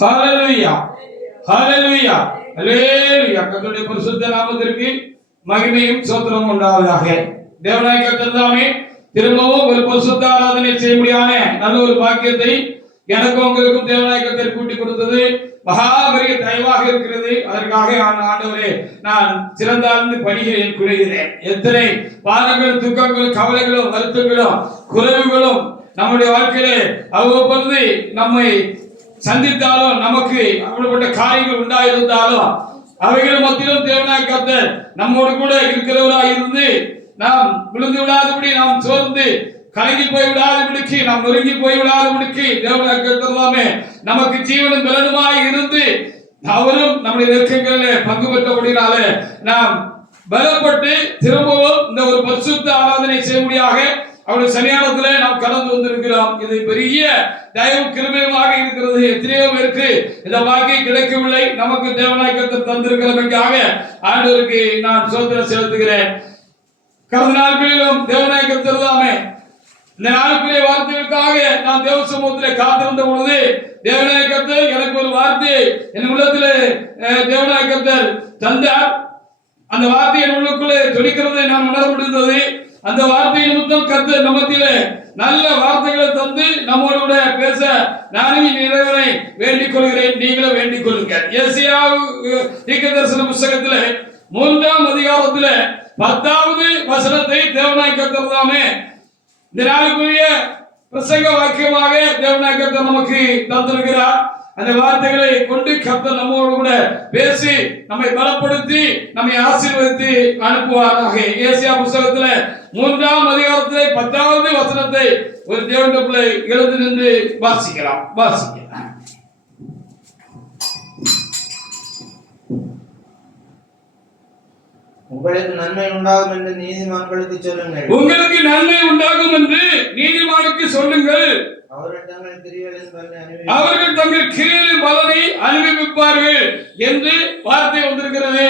ஹalleluya ஹalleluya ஹalleluya. கர்த்தருடைய பரிசுத்த நாமத்திற்கு மகிமையும் ஸ்தோத்திரமும் உண்டாவதாக. தேவனாகிய கர்த்தர் தாமே திரும்பவும் ஒரு பரிசுத்த ஆராதனை செய்ய முடியாத நல்ல ஒரு பாக்கியத்தை எனக்கும் உங்களுக்கும் தேவனாகிய கர்த்தர் கூட்டி கொடுத்தது மகா பெரிய தயவாக இருக்கிறது. அதற்காக ஆண்டவரே நான் சிறந்தாழ்ந்து பணிகிறேன், குறைகிறேன். எத்தனை பாரங்கள், துக்கங்களும், கவலைகளும், வருத்தங்களும், குறைவுகளும் நம்முடைய வாழ்க்கையிலே அவ்வப்பொழுது நம்மை சந்தித்தாலும், நமக்கு அப்படிப்பட்ட காரியங்கள் உண்டாயிருந்தாலும், அவைகள் மத்தியிலும் தேவனாகிய கர்த்தர் நம்மோடு கூட இருக்கிறவராக இருந்து நாம் விழுந்து விடாதபடி, நாம் சோர்ந்து கலங்கி போய் விடாதபடிக்கு, நாம் நொறுங்கி போய் விடாதபடிக்கு தேவனாகிய கர்த்தர் தாமே நமக்கு ஜீவனும் பலனுமாய் இருந்து அவரும் நம்முடைய நெருக்கங்களிலே பங்கு பெற்றபடினாலே நாம் பலப்பட்டு திரும்பவும் இந்த ஒரு பரிசுத்த ஆராதனை செய்ய முடியாக அவருடைய சன்னிதானத்திலே நாம் கடந்து வந்திருக்கிறோம். இது பெரிய தயவு கிருபையுமாக இருக்கிறது. எத்தனையோ பேருக்கு இந்த பாக்கியம் கிடைக்கவில்லை. நமக்கு தேவனாகிய கர்த்தர் தந்திருக்கிறதற்காக ஆண்டவருக்கு நான் ஸ்தோத்திரம் செலுத்துகிறேன். கடந்த நாட்களிலும் தேவனாகிய கர்த்தர் தாமே இந்த நாளுக்குரிய வார்த்தைகளுக்காக நான் தேவ சமூகத்திலே காத்திருந்த பொழுது தேவனாகிய கர்த்தர் எனக்கு ஒரு வார்த்தை என் உள்ளத்திலே தேவனாகிய கர்த்தர் தந்தார். அந்த வார்த்தை என் உள்ளுக்குள்ளே துடிக்கிறதை நான் உணர முடிந்தது. அந்த வார்த்தையின் நிமித்தம் கர்த்தர் நமத்திலே நல்ல வார்த்தைகளை தந்து நம்மோடு கூட பேச நானும் இறைவனை வேண்டிக் கொள்கிறேன். நீங்களும் வேண்டிக் கொள்ளுங்கள். ஏசாயா தீர்க்கதரிசன புத்தகத்திலே 3ஆம் அதிகாரத்திலே 10வது வசனத்தை தேவனாகிய கர்த்தர் தாமே இந்த நாளுக்குரிய பிரசங்க வாக்கியமாக தேவனாகிய கர்த்தர் நமக்கு தந்திருக்கிறார். அந்த வார்த்தைகளை கொண்டு கர்த்தர் நம்மோடு கூட பேசி நம்மை பலப்படுத்தி நம்மை ஆசீர்வதித்து அனுப்புவாராக. ஏசாயா புத்தகத்துல 3ஆம் அதிகாரத்திலே 10வது வசனத்தை ஒரு தேவனுடைய பிள்ளை எழுந்து நின்று வாசிக்கலாம். உங்களுக்கு நன்மை உண்டாகும் என்று நீதிமான்களுக்கு சொல்லுங்கள். உங்களுக்கு நன்மை உண்டாகும் என்று நீதிமானுக்கு சொல்லுங்கள். அவர்கள் தங்கள் கிரியைகளின் பலனை அனுபவிப்பார்கள் என்று வார்த்தை வந்திருக்கிறது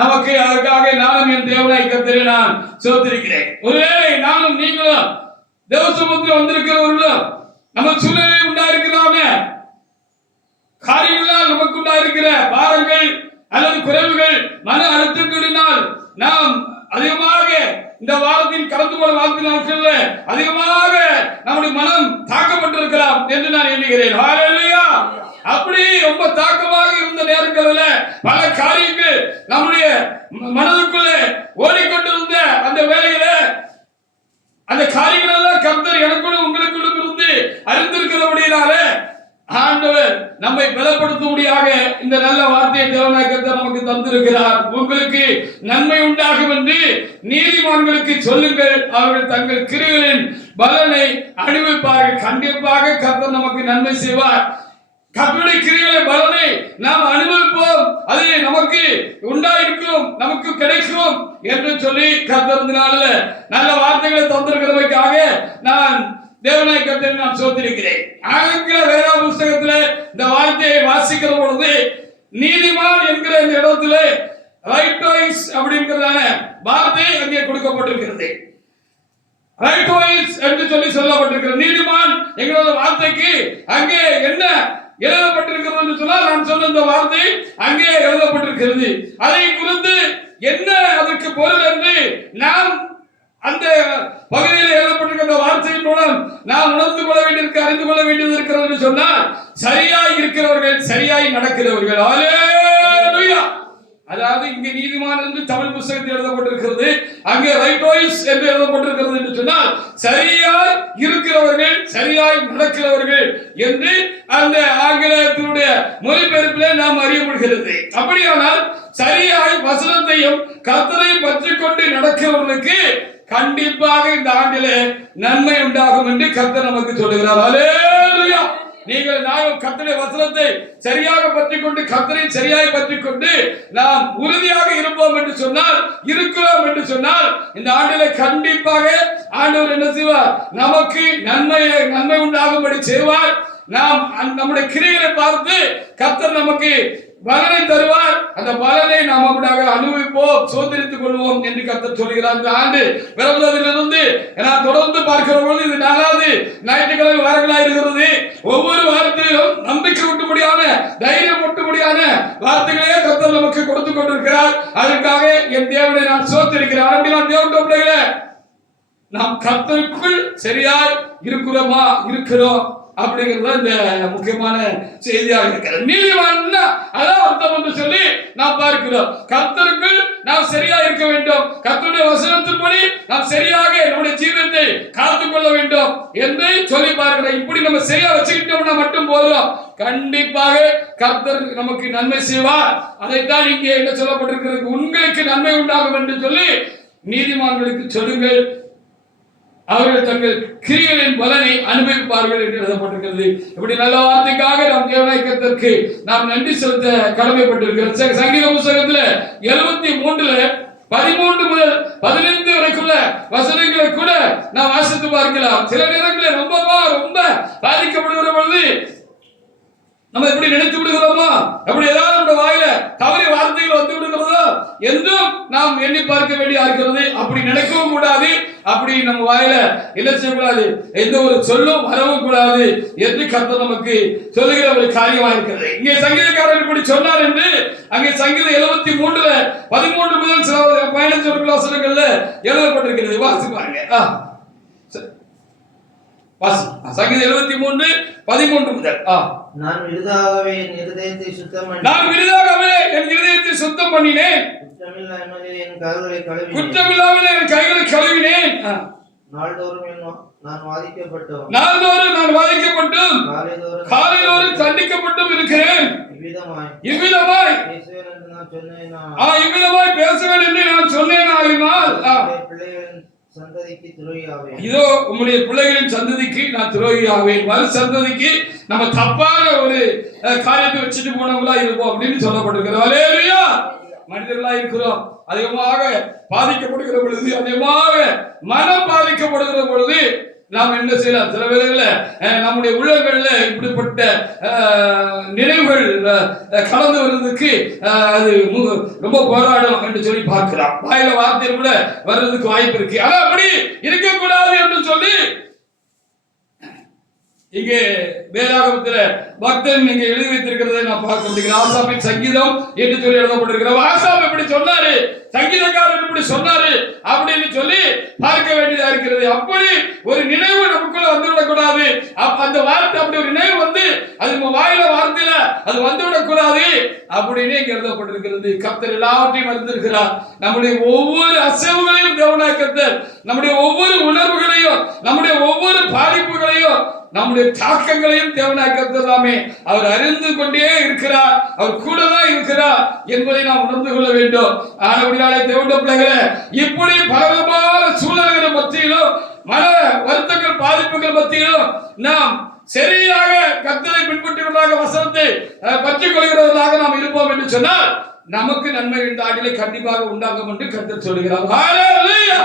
நமக்கு. அதற்காக நானும் என் தேவனாகிய கர்த்தரை நான் ஸ்தோத்திரிக்கிறேன். ஒருவேளை நானும் நீங்களும் தேவ சமூகத்தில் வந்திருக்கிறவர்களும் நம்ம சூழ்நிலை உண்டாயிருக்கிறான காரியங்களால் நமக்கு உண்டாயிருக்கிற பாரங்கள் அல்லது குறைவுகள், மன அழுத்தங்களினால் நாம் அதிகமாக இந்த வாரத்தில் கடந்து போன வாரத்தின் நாட்கள்ல அதிகமாக நம்முடைய மனம் தாக்கப்பட்டிருக்கலாம் என்று நான் எண்ணுகிறேன். ஹalleluya. அப்படி ரொம்ப தாக்கமாக இருந்த நேரங்களில் பல காரியங்கள் நம்முடைய மனதுக்குள்ளே ஓடிக்கொண்டிருந்த அந்த வேளையில அந்த காரியங்கள் எல்லாம் கர்த்தர் எனக்குள்ளும் உங்களுக்குள்ளும் இருந்து அறிந்திருக்கிறபடியாலே ஆண்டவர் நம்மை பலப்படுத்தும்படியாக இந்த நல்ல வார்த்தையை தேவனாகிய கர்த்தர் நமக்கு தந்திருக்கிறார். உங்களுக்கு நன்மை உண்டாகும் என்று நீதிமான்களுக்கு சொல்லுங்கள். அவர்கள் தங்கள் கிரியைகளின் பலனை அனுபவிப்பார்கள். கண்டிப்பாக கர்த்தர் நமக்கு நன்மை செய்வார். கர்த்தருடைய கிரியைகளின் பலனை நாம் அனுபவிப்போம். அது நமக்கு உண்டாயிருக்கும், நமக்கு கிடைக்கும் என்று சொல்லி கர்த்தர் நல்ல வார்த்தைகளை தந்திருக்கிறதுக்காக நான் தேவனாகிய கர்த்தரை நான் ஸ்தோத்திரிக்கிறேன். ஆங்கில வேதா புத்தகத்திலே இந்த வார்த்தையை வாசிக்கிற பொழுது நீதிமான் என்கிற இந்த இடத்திலே ரைட்வைஸ் அப்படிங்கிறதான வார்த்தை அங்கே கொடுக்கப்பட்டிருக்கிறது. ரைட்வைஸ் என்று சொல்லி சொல்லப்பட்டிருக்கிறது. நீதிமான் என்கிற வார்த்தைக்கு அங்கே என்ன எழுதப்பட்டிருக்கிறது என்று சொன்னால் நான் சொன்ன இந்த வார்த்தை அங்கே எழுதப்பட்டிருக்கிறது. அதை குறித்து என்ன அதற்கு பொருள் என்று நாம் அந்த பகுதியில் எழுதப்பட்டிருக்கிற வார்த்தையின் மூலம் நாம் உணர்ந்து கொள்ள வேண்டியிருக்கு, அறிந்து கொள்ள வேண்டியது இருக்கிறது என்று சொன்னால் சரியாய் இருக்கிறவர்கள், சரியாய் நடக்கிறவர்கள். ஹalleluya. அதாவது இங்கே நீதிமான் என்று தமிழ் புத்தகத்தில் எழுதப்பட்டிருக்கிறது, அங்கே ரைட்வைஸ் என்று எழுதப்பட்டிருக்கிறது என்று சொன்னால் சரியாய் இருக்கிறவர்கள், சரியாய் நடக்கிறவர்கள் என்று அந்த ஆங்கிலத்தினுடைய மொழிபெயர்ப்பிலே நாம் அறிய முடிகிறது. அப்படியானால் சரியாய் வசனத்தையும் கர்த்தரையும் பற்றிக் கொண்டு நடக்கிறவர்களுக்கு கண்டிப்பாக இந்த ஆண்டிலே நன்மை உண்டாகும் என்று கர்த்தர் நமக்கு சொல்லுகிறார். ஹalleluya. நீங்கள் நானும் கர்த்தருடைய வசனத்தை சரியாக பற்றிக் கொண்டு கர்த்தரை சரியாய் பற்றிக் கொண்டு நாம் உறுதியாக இருப்போம் என்று சொன்னால், இருக்கிறோம் என்று சொன்னால் இந்த ஆண்டிலே கண்டிப்பாக ஆண்டவர் என்ன செய்வார்? நமக்கு நன்மை உண்டாகும்படி செய்வார். நாம் நம்முடைய கிரியைகளை பார்த்து கர்த்தர் நமக்கு பலனை தருவார். அந்த பலனை நாம் அப்படியாக அனுபவிப்போம், சுதந்திரித்துக் கொள்வோம் என்று கர்த்தர் சொல்கிறார். இந்த ஆண்டு பிறந்ததிலிருந்து நான் தொடர்ந்து பார்க்கிற பொழுது இது 4வது ஞாயிற்றுக்கிழமை வாரங்களாக இருக்கிறது. ஒவ்வொரு வாரத்திலும் நம்பிக்கை ஊட்டும்படியான, தைரியம் ஊட்டும்படியான வார்த்தைகளே கர்த்தர் நமக்கு கொடுத்து கொண்டிருக்கிறார். அதற்காக என் தேவனை நான் சோத்திருக்கிறேன். அப்படின்னா தேவனுடைய பிள்ளைகளே, நாம் கர்த்தருக்குள் சரியாய் இருக்கிறோம் அப்படிங்கிறது இந்த முக்கியமான செய்தியாக இருக்கிறது. நீதிமான் அதான் அர்த்தம் என்று சொல்லி நாம் பார்க்கிறோம். கர்த்தருக்குள் நாம் சரியா இருக்க வேண்டும், கர்த்தருடைய வசனத்தின்படி நாம் சரியாக நம்முடைய ஜீவனத்தை காத்துக் கொள்ள வேண்டும் என்று சொல்லி பார்க்கிறோம். இப்படி நம்ம சரியா வச்சுக்கிட்டோம்னா மட்டும் போதும், கண்டிப்பாக கர்த்தர் நமக்கு நன்மை செய்வார். அதைத்தான் இங்கே என்ன சொல்லப்பட்டிருக்கிறது, உங்களுக்கு நன்மை உண்டாகும் என்று சொல்லி நீதிமான்களுக்கு சொல்லுங்கள், அவர்கள் தங்கள் கிரியைகளின் பலனை அனுபவிப்பார்கள் என்று எழுதப்பட்டிருக்கிறது. இப்படி நல்ல வார்த்தைக்காக நாம் தேவனாகிய கர்த்தருக்கு நாம் நன்றி செலுத்த கடமைப்பட்டிருக்கிறோம். சங்கீத புத்தகத்துல 73 13 முதல் 15 வரைக்குள்ள வசனங்களை கூட நாம் வாசித்து பார்க்கலாம். சில நேரங்களில் ரொம்ப பாதிக்கப்படுகிற பொழுது நம்ம எப்படி நினைத்து விடுகிறோமோ, அப்படி ஏதாவது நம்ம வாயில தவறி வார்த்தைகள் வந்து விடுகிறதோ என்றும் நாம் எண்ணி பார்க்க வேண்டிய இருக்கிறது. அப்படி நினைக்கவும் கூடாது, அப்படி நம்ம வாயில என்ன செய்யக்கூடாது, எந்த ஒரு சொல்லும் வரவும் கூடாது என்று கர்த்தர் நமக்கு சொல்லுகிற ஒரு காரியமா இருக்கிறது. இங்கே சங்கீதக்காரர் இப்படி சொன்னார் என்று அங்கே சங்கீதம் 73 13 முதல் 15 வசனங்கள்ல எழுதப்பட்டிருக்கிறது. வாசி பாருங்க. சங்கீதம் 73 13 முதல். நான் விருதாகவே என் இருதயத்தை சுத்தம் பண்ணினேன், குற்றமில்லாமலே என் கைகளை கழுவினேன். நாள்தோறும் நான் வாதிக்கப்பட்டும் காலைதோறும் தண்டிக்கப்பட்டும் இருக்கிறேன். இவ்விதமாய் பேசுவேன் என்று நான் சொன்னேனாயினால் இதோ உம்முடைய பிள்ளைகளின் சந்ததிக்கு நான் துரோகியாவேன். மறு சந்ததிக்கு நம்ம தப்பான ஒரு காரியத்தை வச்சுட்டு போனவங்களா இருப்போம் அப்படின்னு சொல்லப்பட்டிருக்கிறோம். அல்லேலூயா. மனிதர்களா இருக்கிறோம், அதிகமாக பாதிக்கப்படுகிற பொழுது, அதிகமாக மனம் பாதிக்கப்படுகிற பொழுது நாம் என்ன செய்யலாம், சில வேளைகளில் நம்முடைய உள்ளங்கள்ல இப்படிப்பட்ட நினைவுகள் கலந்து வருவதற்கு அது ரொம்ப போராடும் என்று சொல்லி பார்க்கலாம். வாயில வார்த்தை கூட வர்றதுக்கு வாய்ப்பு இருக்கு. ஆனா அப்படி இருக்கக்கூடாது என்று சொல்லி இங்கே வேதாகமத்தில் பக்தன் இங்கே எழுதி வைத்திருக்கிறதை நான் பார்க்க முடியும். ஆசாபின் சங்கீதம் என்று சொல்லி எழுதப்பட்டிருக்கிறது. ஆசாப் இப்படி சொன்னாரு, சங்கீதக்காரன் இப்படி சொன்னாரு அப்படின்னு சொல்லி பார்க்க வேண்டியதா இருக்கிறது. அப்படி ஒரு நினைவு நமக்குள்ள வந்துவிடக்கூடாது. அந்த வார்த்தை அப்படி ஒரு நினைவு வந்து அது நம்ம வாயில வார்த்தையில அது வந்துவிடக்கூடாது அப்படின்னு இங்க எழுதப்பட்டிருக்கிறது. கர்த்தர் எல்லாவற்றையும் அறிந்திருக்கிறார். நம்முடைய ஒவ்வொரு அசைவுகளையும் தேவனாகிய கர்த்தர் நம்முடைய ஒவ்வொரு உணர்வுகளையும், நம்முடைய ஒவ்வொரு பாதிப்புகளையும், நம்முடைய தாக்கங்களையும் தேவனாகிய கர்த்தர் தாமே அவர் அறிந்து கொண்டே இருக்கிறார். அவர் கூட தான் இருக்கிறார் என்பதை நாம் உணர்ந்து கொள்ள வேண்டும். ஆனபடியாலே தேவனுடைய பிள்ளைகளே, இப்படி பலவிதமான சூழல்கள் மத்தியிலும், மன வருத்தங்கள், பாதிப்புகள் மத்தியிலும் நாம் சரியாக கர்த்தரை பின்பற்றுவதாக, வசனத்தை பற்றிக் கொள்கிறவர்களாக நாம் இருப்போம் என்று சொன்னால் நமக்கு நன்மை இந்த ஆண்டிலே கண்டிப்பாக உண்டாகும் என்று கர்த்தர் சொல்கிறார். ஹல்லேலூயா.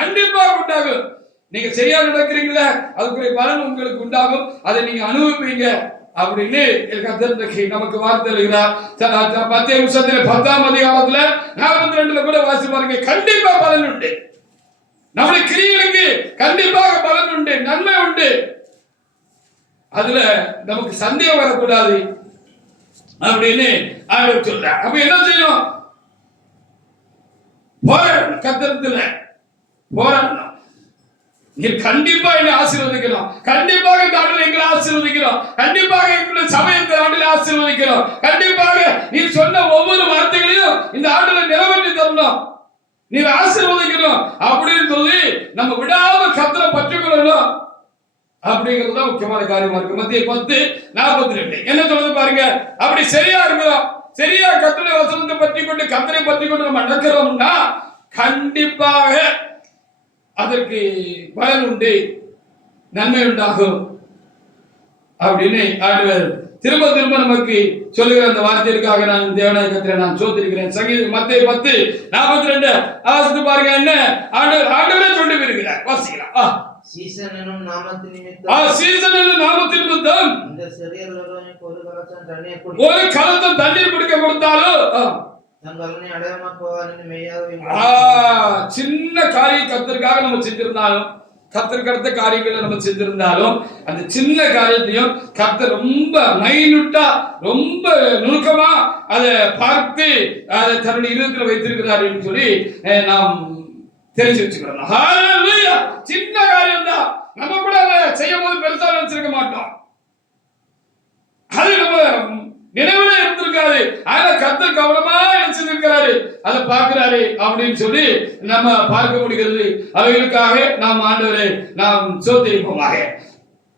கண்டிப்பாக உண்டாகும். நீங்க சரியா நடக்கிறீங்களா, அதுக்குரிய பலன் உங்களுக்கு உண்டாகும், அதை நீங்க அனுபவிப்பீங்க அப்படின்னு கர்த்தர் நமக்கு வார்த்தை எழுகிறார். 10ஆம் அதிகாரத்துல 42 கூட வாசி பாருங்க. கண்டிப்பா பலன் உண்டு, நம்முடைய கிரியைகளுக்கு கண்டிப்பாக பலன் உண்டு, நன்மை உண்டு. அதுல நமக்கு சந்தேகம் வரக்கூடாது அப்படின்னு ஆண்டவர் சொல்றார். அப்ப என்ன செய்யணும்? போராடணும், கர்த்தரத்துல போராடணும். நீ கண்டிப்பா என்னை ஆசீர்வதிக்கணும், கண்டிப்பாக இந்த ஆண்டில் எங்களை ஆசீர்வதிக்கிறோம், கண்டிப்பாக எங்களுடைய சபை இந்த ஆண்டில் ஆசீர்வதிக்கிறோம், கண்டிப்பாக நீ சொன்ன ஒவ்வொரு வார்த்தைகளையும் இந்த ஆண்டில் நிறைவேற்றி தரணும், நீ ஆசீர்வதிக்கணும் அப்படின்னு சொல்லி நம்ம விடாம கர்த்தரை பற்றிக்கொள்ளணும் அப்படிங்கிறது தான் முக்கியமான காரியமா இருக்கு. மத்திய 10:42 என்ன சொல்றது பாருங்க. அப்படி சரியா இருக்கிறோம், சரியா கர்த்தருடைய வசனத்தை பற்றி கொண்டு, கர்த்தரை பற்றி கொண்டு நம்ம நடக்கிறோம்னா கண்டிப்பாக அதற்கு பலன் உண்டு, நன்மை உண்டாகும் அப்படின்னு ஆண்டவர் திரும்ப திரும்ப நமக்கு சொல்லுகிற அந்த வார்த்தைக்காக நான் தேவனாகிய கர்த்தரை நான் சோத்திருக்கிறேன். சங்கீதம் மத்தேயு 10:42 வாசித்து பாருங்க. என்ன ஆண்டவரே சொல்லி இருக்கிறார், வாசிக்கலாம். சீசன் என்னும் நாமத்தின் நிமித்தம் சீசன் என்னும் நாமத்தின் நிமித்தம் இந்த சிறியர் ஒருவனுக்கு ஒரு கலசம் தண்ணீர் ஒரு கலசம் தண்ணீர் குடிக்க கொடுத்தாலும் தன் பலனை அடையாம போவார் என்று மெய்யாகவே சின்ன காரியம் கர்த்தருக்காக நம்ம செஞ்சிருந்தாலும் கர்த்தருக்கு அடுத்த காரியங்களை நம்ம செஞ்சிருந்தாலும் அந்த சின்ன காரியத்தையும் கர்த்தர் ரொம்ப மைனூட்டா ரொம்ப நுணுக்கமா அதை பார்த்து அதை தன்னுடைய இருதயத்தில் வைத்திருக்கிறார் என்று சொல்லி நாம் தெரிஞ்சு வச்சுக்கிறோம். ஹல்லேலூயா. சின்ன காரியம் தான், நம்ம கூட அதை செய்யும் போது பெருசா நினைச்சிருக்க மாட்டோம், அது நம்ம நினைவுல இருந்திருக்காரு. ஆனா கர்த்தர் கவனமா நினைச்சிருக்கிறாரு, அதை பார்க்கிறாரு அப்படின்னு சொல்லி நம்ம பார்க்க முடிகிறது. அவைகளுக்காக நாம் ஆண்டவரை நாம் சோதரிப்போமாக.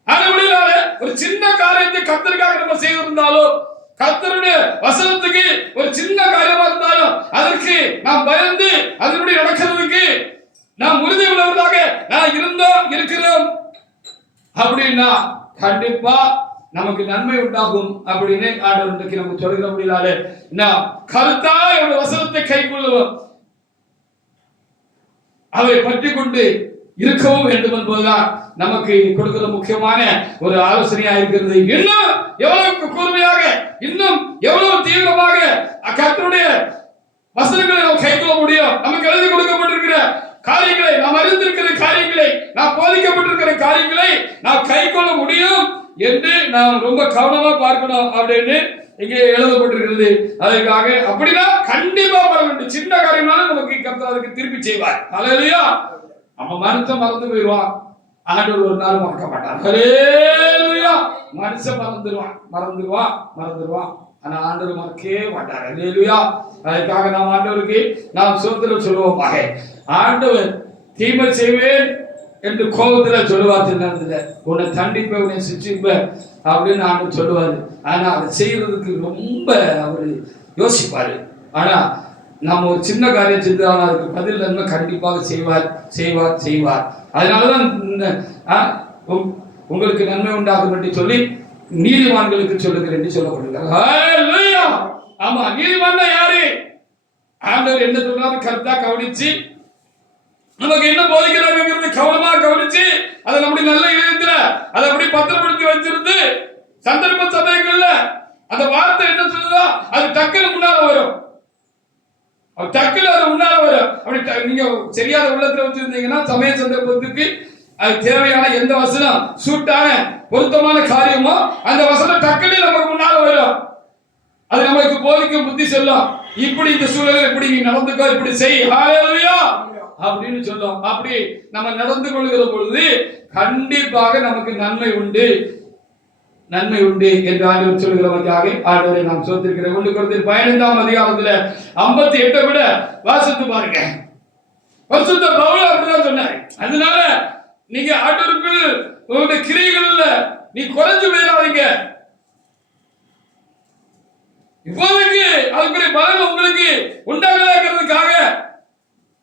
அதுபடியால ஒரு சின்ன காரியத்தை கர்த்தருக்காக நம்ம செய்திருந்தாலும், கர்த்தருடைய வசனத்துக்கு ஒரு சின்ன காரியமா இருந்தாலும் அதற்கு நாம் பயந்து அதனுடைய நடக்கிறதுக்கு நாம் உறுதி உள்ளவர்களாக நான் இருக்கிறோம் அப்படின்னா கண்டிப்பா நமக்கு நன்மை உண்டாகும் அப்படின்னு ஆண்டவர் இன்றைக்கு நமக்கு சொல்கிற முடியலாலே நாம் கருத்தாய் அவருடைய வசனத்தை கை கொள்ளுவோம், அவை பற்றி கொண்டு இருக்கவும் வேண்டும் என்பதுதான் நமக்கு கொடுக்கிற முக்கியமான ஒரு ஆலோசனையா இருக்கிறது. இன்னும் எவ்வளவு கூர்மையாக, இன்னும் எவ்வளவு தீவிரமாக கர்த்தருடைய வசனங்களை நாம் கை கொள்ள முடியும். நமக்கு எழுதி கொடுக்கப்பட்டிருக்கிற காரியங்களை, நாம் அறிந்திருக்கிற காரியங்களை, நாம் போதிக்கப்பட்டிருக்கிற காரியங்களை நாம் கை கொள்ள முடியும் என்று நாம் ரொம்ப கவனமா பார்க்கணும் அப்படின்னு இங்கே எழுதப்பட்டிருக்கிறது. அதற்காக அப்படின்னா கண்டிப்பா வர வேண்டும். சின்ன காரியம்னாலும் நமக்கு கர்த்தர் அதுக்கு திருப்பி செய்வார். ஹல்லேலூயா. நம்ம மனுஷன் மறந்து போயிடுவான், ஆண்டவர் ஒரு நாள் மறக்க மாட்டார். ஹல்லேலூயா. மனுஷன் மறந்துடுவான் ஆனா ஆண்டவர் மறக்கவே மாட்டார். ஹல்லேலூயா. அதற்காக நாம் ஆண்டவருக்கு நாம் ஸ்தோத்திரம் சொல்லுவோமாக. ஆண்டவர் தீமை செய்வேன் என்று கோபத்துல சொல்லுவார், உன்னை தண்டிப்ப உன்னை சிரிச்சிப்ப அப்படின்னு ஆண்டவர் சொல்லுவாரு. ஆனா அதை செய்யறதுக்கு ரொம்ப அவரு யோசிப்பாரு. ஆனா நம்ம ஒரு சின்ன காரியம் செஞ்சாலும் அதுக்கு பதில் நன்மை கண்டிப்பாக செய்வார். அதனாலதான் உங்களுக்கு நன்மை உண்டாகும் என்று சொல்லி நீதிமான்களுக்கு சொல்லுகிறேன் என்று சொல்லப்படுகிறார். ஆமா, நீதிமான் யாரு? ஆண்டவர் என்ன சொல்றாரு கரெக்டா கவனிச்சு நமக்கு என்ன போதிக்கிறாங்கிறது கவனமா கவனிச்சு அதை நம்முடைய நல்ல இதயத்துல அதை அப்படி பத்திரப்படுத்தி வச்சிருந்து சந்தர்ப்ப சமயங்கள்ல அந்த வார்த்தை என்ன சொல்லுதோ அது டக்குன்னு முன்னால வரும். அப்படி நீங்க சரியான உள்ளத்துல வச்சிருந்தீங்கன்னா சமய சந்தர்ப்பத்துக்கு அது தேவையான எந்த வசனம் சூட்டான பொருத்தமான காரியமோ அந்த வசனம் டக்குன்னு நமக்கு முன்னால வரும். அது நமக்கு போதிக்கும் புத்தி சொல்லும், இப்படி இந்த சூழலில் இப்படி நீ நடந்துக்கோ, இப்படி செய், ஹல்லேலூயா அப்படின்னு சொல்லும். அப்படி நம்ம நடந்து கொள்கிற பொழுது கண்டிப்பாக நமக்கு நன்மை உண்டு என்று ஆண்டவர் சொல்கிறவர்களுக்காக ஆண்டவரை நாம் சோத்திருக்கிறோம். 1 கொரிந்தியர் 15ஆம் அதிகாரத்துல 58 விட வாசித்து பாருங்க. பரிசுத்த பவுல் அப்படிதான் சொன்னார். அதனால நீங்க ஆண்டவருக்கு உங்களுடைய கிரியைகள்ல நீ குறைஞ்சு போயிடாதீங்க. இப்போதைக்கு அதுக்குரிய பலன் உங்களுக்கு உண்டாகலைங்கிறதுக்காக,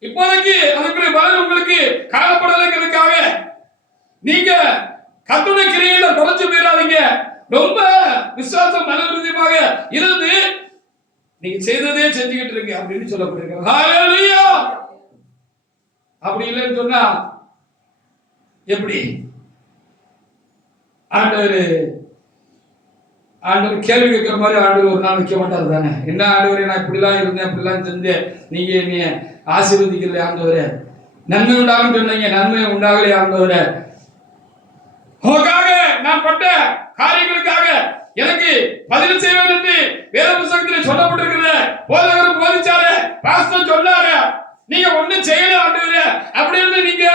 இப்போதைக்கு அதுக்குரிய பலன் உங்களுக்கு காணப்படலைங்கிறதுக்காக நீங்க கர்த்தருடைய கிரியையில குறைஞ்சு போயிடாதீங்க. ரொம்ப விசுவாசம் மனோரீதியாக இருந்து நீங்க செய்ததே செஞ்சுக்கிட்டு இருங்க அப்படின்னு சொல்லப்படுகிறது. ஹல்லேலூயா. அப்படி இல்லைன்னு சொன்னா எப்படி? ஆண்டவர் கேள்வி கேட்கிற மாதிரி ஆண்டவர் ஒரு நாள் வைக்க மாட்டார் தானே. என்ன ஆண்டவரே, நான் இப்படிலாம் இருந்தேன், இப்படிலாம் செஞ்சேன், நீங்க என்னைய ஆசீர்வதிக்கல ஆண்டவரே, நன்மை உண்டாகும் சொன்னீங்க, நன்மை உண்டாகலையே ஆண்டவரே, உங்களுக்காக நான் பட்ட காரியங்களுக்காக எனக்கு பதில் செய்வேன் என்று வேத புத்தகத்தில் சொல்லப்பட்டிருக்கிறது. போதகரும் போதிச்சாரு, பாஸ்டர் சொன்னாரு, நீங்க ஒண்ணும் செய்யல ஆண்டவரே அப்படின்னு நீங்க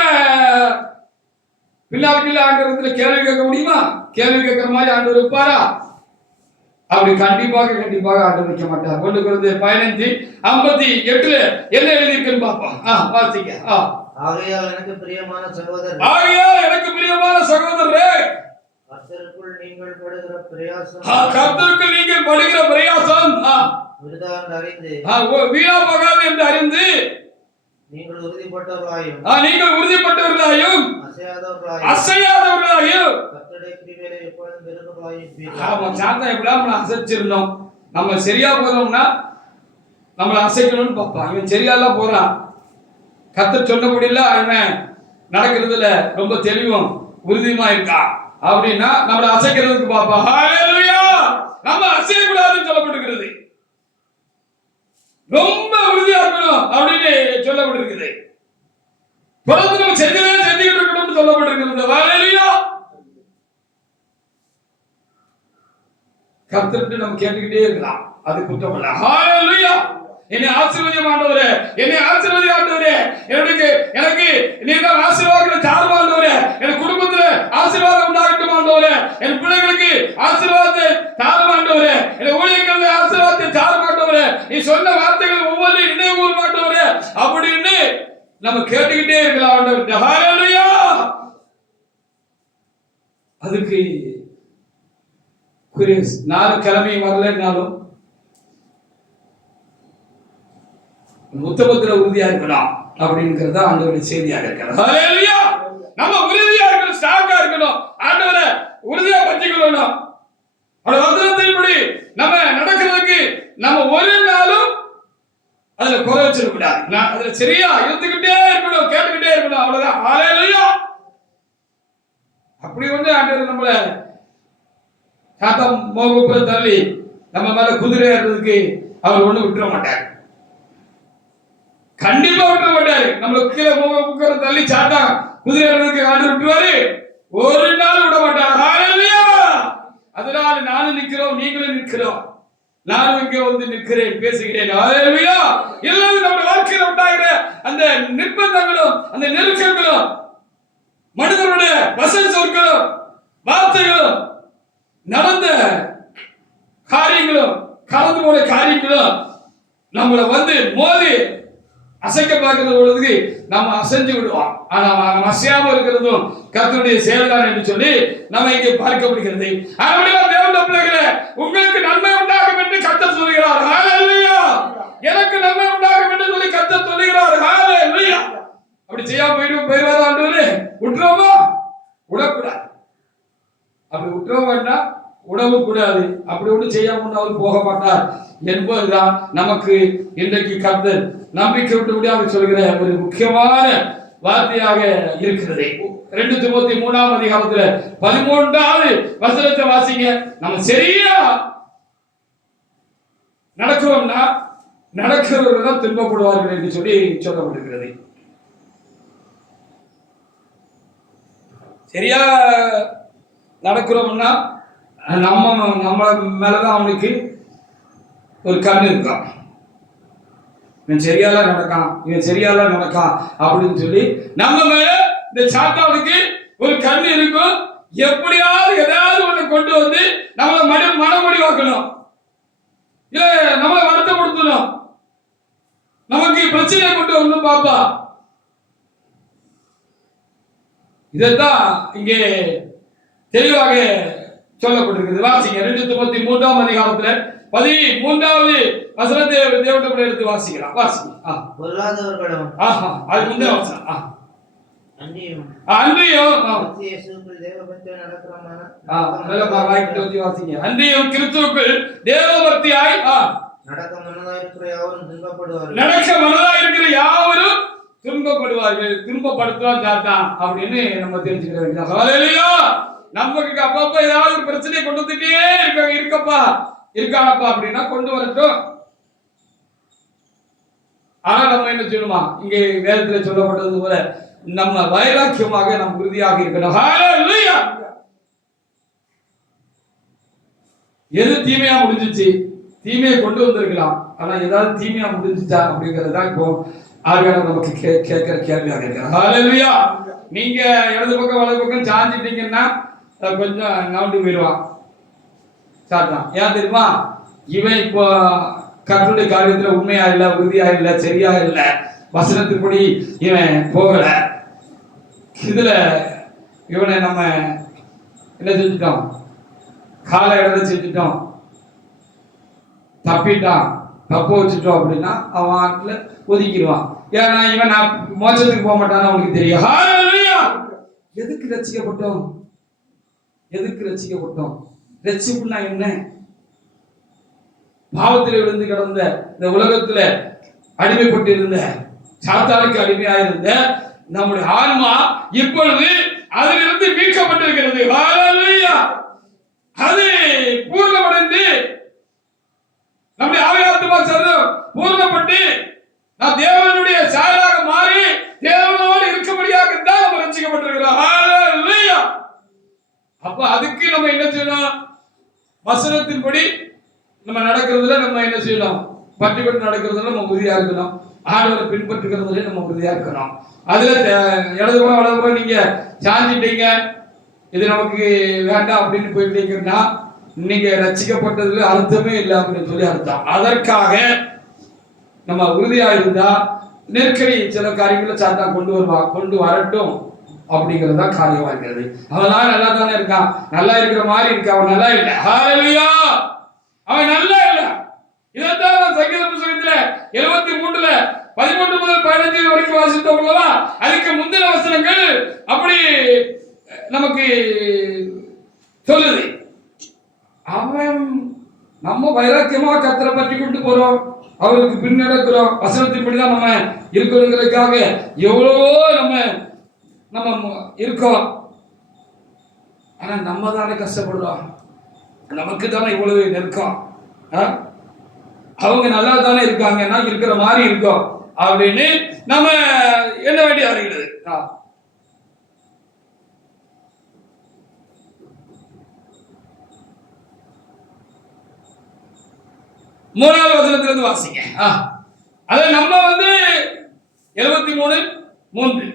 பிள்ளைகளுக்கு ஆண்டவரத்துல கேள்வி கேட்க முடியுமா? கேள்வி கேட்கிற மாதிரி ஆண்டவர் இருப்பாரா? அப்படி கண்டிப்பாக ஆண்டவர் வைக்க மாட்டார். 1 கொரிந்தியர் 15:58 என்ன எழுதியிருக்குன்னு பார்ப்போம். வாசிங்க. ஆகையால் எனக்கு பிரியமான சகோதரரே, கர்த்தருக்குள் நீங்கள் படுகிற பிரயாசம் விருதா வீணா போகாது என்று அறிந்து நீங்கள் உறுதிப்பட்டவர்களாயும் அசையாதவர்களாயும் கர்த்தருடைய கிருபையிலே எப்பொழுதும் பெருகிறவர்களாயும் சாந்தம் எப்படியா அசைச்சிருந்தோம். நம்ம சரியா போறோம்னா நம்மளை அசைக்கணும்னு பார்ப்பான். இவன் சரியாலாம் போறான், கர்த்தர் சொன்னபடி இல்ல, அவன் நடக்கிறதுல ரொம்ப தெளிவும் உறுதியுமா இருக்கா அப்படின்னா நம்மளை அசைக்கிறதுக்கு பாப்பா. ஹalleluya. நம்ம அசையக்கூடாதுன்னு சொல்லப்பட்டிருக்கிறது. ரொம்ப உறுதியா இருக்கணும் அப்படின்னு சொல்லப்பட்டிருக்குது. தொடர்ந்து நம்ம செஞ்சுக்கிட்டு இருக்கணும்னு சொல்லப்பட்டிருக்கிறது. ஹalleluya. கர்த்தர்கிட்ட நம்ம கேட்டுக்கிட்டே இருக்கலாம், அது குற்றம் இல்ல. ஹalleluya. என்னை ஆசீர்வதியும் ஆண்டவரே, என்னை ஆசீர்வதியும் ஆண்டவரே, எனக்கு நீங்க ஆசீர்வாதங்களை தாரும் ஆண்டவரே, என் குடும்பத்துல ஆசீர்வாதம் உண்டாகட்டும் ஆண்டவரே, என் பிள்ளைகளுக்கு ஆசீர்வாதத்தை தாரும் ஆண்டவரே, என் ஊழியர்களுக்கு ஆசீர்வாதத்தை தாரும் ஆண்டவரே, நீ சொன்ன வார்த்தைகள் ஒவ்வொன்றையும் நினைவு மாட்டவரே அப்படின்னு நம்ம கேட்டுக்கிட்டே இருக்கலாம் ஆண்டவரே. ஹalleluya. அதுக்கு நாலு கிழமை வரலன்னாலும் உத்தமத்துல உறுதியா இருக்கலாம் அப்படிங்கிறது ஆண்டவருடைய செய்தியாக இருக்கிறது. ஹalleluya. நம்ம உறுதியா இருக்கணும், ஸ்ட்ராங்கா இருக்கணும். ஆண்டவரை உறுதியா பற்றிக்கொள்ளணும். அவருடைய வசனத்தின்படி நம்ம நடக்கிறதுக்கு நம்ம ஒரு நாளும் அதுல குறை வச்சிடக்கூடாது. அதுல சரியா இருந்துகிட்டே இருக்கணும், கேட்டுக்கிட்டே இருக்கணும். அவ்வளவுதான். ஹalleluya. அப்படி வந்து ஆண்டவர் நம்மள காத்தா மோகப்புற தள்ளி நம்ம மேல குதிரை ஏறதுக்கு அவர் ஒண்ணு விட்டுற மாட்டார். கண்டிப்பா விட்டுற மாட்டாரு. நம்மளுக்கு கீழே மோகப்புற தள்ளி சாத்தா குதிரை ஏறதுக்கு ஆண்டவர் விட்டுருவாரு, ஒரு நாள் விட மாட்டார். ஹalleluya. அதனால நானும் நிக்கிறோம், நீங்களும் நிக்கிறோம். நானும் இங்க வந்து நிற்கிறேன், பேசுகிறேன். ஹalleluya. எல்லாரும் நம்ம வாழ்க்கையில உண்டாகிற அந்த நிர்பந்தங்களும் அந்த நெருக்கங்களும் மனிதனுடைய வசன சொற்களும் வார்த்தைகளும் நடந்த காரியங்களும் கலந்து போன காரியங்களும் நம்மளை வந்து மோதி அசைக்க பார்க்கிற பொழுதுக்கு நம்ம அசைஞ்சு விடுவோம். ஆனா நம்ம அசையாம இருக்கிறதும் கர்த்தருடைய செயல்தான் என்று சொல்லி நம்ம இங்கே பார்க்கப்படுகிறது. தேவனுடைய பிள்ளைகளே, உங்களுக்கு நன்மை உண்டாகும் என்று கர்த்தர் சொல்கிறார். ஹalleluya. எனக்கு நன்மை உண்டாகும் என்று சொல்லி கர்த்தர் சொல்கிறார். ஹalleluya. அப்படி செய்யாம போயிடுவார் ஆண்டவரே, விட்டுருவோமா? விடக்கூடாது. அப்படி விட்டுருவோம்னா உணவும் கூடாது. அப்படி ஒன்று செய்யாம அவர் போக மாட்டார் என்பதுதான் நமக்கு இன்றைக்கு கர்த்தர் நம்பிக்கை விட்டு முடியாம சொல்கிற ஒரு முக்கியமான வார்த்தையாக இருக்கிறது. 2 தீமோத்தேயு 3ஆம் அதிகாரத்துல 13வது வசனத்தை வாசிங்க. நம்ம சரியா நடக்கிறோம்னா நடக்கிறவர்கள் தான் துன்பப்படுவார்கள் என்று சொல்லி சொல்லப்பட்டிருக்கிறது. சரியா நடக்கிறோம்னா நம்ம மேலதான் அவனுக்கு ஒரு கண் இருக்கான். இவன் சரியால நடக்கான், இவன் சரியால நடக்கான் அப்படின்னு சொல்லி நம்ம மேல இந்த சாத்தானுக்கு ஒரு கண் இருக்கும். எப்படியாவது ஏதாவது ஒண்ணு கொண்டு வந்து நம்மளை மனமொழிவாக்கணும், இல்ல நம்மளை வருத்தப்படுத்தணும், நமக்கு பிரச்சனையை கொண்டு வரணும் பாப்பா. இதைத்தான் இங்கே தெளிவாக சொல்லப்பட்டிருக்கிறது. வாசிங்க 2 தீமோத்தேயு 3ஆம் அதிகாரத்துல 13வது வசனத்தை தேவனுடைய எடுத்து வாசிக்கலாம். வாசிங்க. பொல்லாதவர்களும் அது முந்தைய வசனம். அன்றியும் கிறிஸ்துவுக்குள் தேவபக்தியாய் நடக்க மனதாயிருக்கிற யாவரும் துன்பப்படுவார்கள். துன்பப்படுத்துவான் சாத்தான் அப்படின்னு நம்ம தெரிஞ்சுக்கிற வேண்டியது. ஹalleluya. நமக்கு அப்பப்ப ஏதாவது ஒரு பிரச்சனை கொண்டு வந்துட்டே இருக்கானப்பா அப்படின்னா கொண்டு வரட்டும். ஆனா நம்ம என்ன சொல்லணுமா? இங்கே வேதத்துல சொல்லப்பட்டது போல நம்ம வைராக்கியமாக நம்ம உறுதியாக இருக்கணும். ஹalleluya. எது தீமையா முடிஞ்சிச்சு, தீமையை கொண்டு வந்திருக்கலாம், ஆனா ஏதாவது தீமையா முடிஞ்சிச்சா அப்படிங்கிறது தான் இப்போ ஆர்வம் நமக்கு கேட்கிற கேள்வியாக இருக்கு. ஹalleluya. நீங்க இடது பக்கம் வலது பக்கம் சாஞ்சிட்டீங்கன்னா கொஞ்சம் நவுண்டு போயிடுவான் சாத்தான். ஏன் தெரியுமா? இவன் இப்போ கர்த்தருடைய காரியத்துல உண்மையா இல்ல, உறுதியா இல்ல, சரியா இல்ல, வசனத்தின்படி இவன் போகல. இதுல இவனை நம்ம என்ன செஞ்சுட்டோம்? கால இடத்தை செஞ்சுட்டோம், தப்பிட்டான், தப்ப வச்சுட்டோம் அப்படின்னா அவன் ஒதுக்கிடுவான். ஏன்னா இவன் நான் மோட்சத்துக்கு போக மாட்டான்னு அவனுக்கு தெரியும். ஹalleluya. எதுக்கு ரட்சிக்கப்பட்டோம்? எதுக்கு ரட்சிக்கப்பட்டோம்? ரட்சிப்புனா என்ன? பாவத்தில் விழுந்து கிடந்த இந்த உலகத்துல அடிமைப்பட்டு இருந்த சாத்தானுக்கு அடிமையாயிருந்த நம்முடைய ஆன்மா இப்பொழுது அதிலிருந்து மீட்கப்பட்டிருக்கிறது. ஹல்லேலூயா. அது பூர்ணமடைந்து நம்முடைய ஆவியாத்மா சரீரம் பூர்ணப்பட்டு நாம் தேவனுடைய சாயலாக மாறி தேவனோடு இருக்கும்படியாக தான் நம்ம ரட்சிக்கப்பட்டிருக்கிறோம். ஹல்லேலூயா. அப்ப அதுக்கு நம்ம என்ன செய்யணும்? வசனத்தின்படி நம்ம நடக்கிறதுல நம்ம என்ன செய்யணும்? பற்றிக்கொண்டு நடக்கிறதுல நம்ம உறுதியா இருக்கணும். ஆண்டவரை பின்பற்றுகிறதுல நம்ம உறுதியா இருக்கணும். அதுல இடதுபுறம் வலதுபுறம் நீங்க சாஞ்சிட்டீங்க, இது நமக்கு வேண்டாம் அப்படின்னு போயிட்டீங்கன்னா நீங்க ரட்சிக்கப்பட்டதுல அர்த்தமே இல்லை அப்படின்னு சொல்லி அர்த்தம். அதற்காக நம்ம உறுதியா இருந்தா நெருக்கடி சில காரியங்களை சாத்தான் கொண்டு வரட்டும் அப்படிங்கிறதா காரியமா இருக்கிறது. அவன் நல்லா தானே இருக்கான், நல்லா இருக்கிற மாதிரி இருக்கு, அவன் நல்லா இல்லை. ஹல்லேலூயா. அவன் நல்லா இல்லை. இதைத்தான் நான் சங்கீத புத்தகத்துல 73ல 13 முதல் 15 வரைக்கும் வாசித்தோம் அல்லவா? அதுக்கு முந்தின வசனங்கள் அப்படி நமக்கு சொல்லுது. அவன் நம்ம வைராக்கியமா கர்த்தரை பற்றி கொண்டு போறோம், அவருக்கு பின் நடக்கிறோம், வசனத்தின்படிதான் நம்ம இருக்கணுங்கிறதுக்காக எவ்வளவோ நம்ம இருக்கோம். ஆனா நம்ம தானே கஷ்டப்படுறோம், நமக்கு தானே இவ்வளவு நெருக்கம். அவங்க நல்லா தானே இருக்காங்கன்னா இருக்கிற மாதிரி இருக்கும் அப்படின்னு நம்ம என்ன வேண்டிய அறிகிறது. மூணாவது வசனத்திலிருந்து வாசிங்க. அத நம்ம 73:3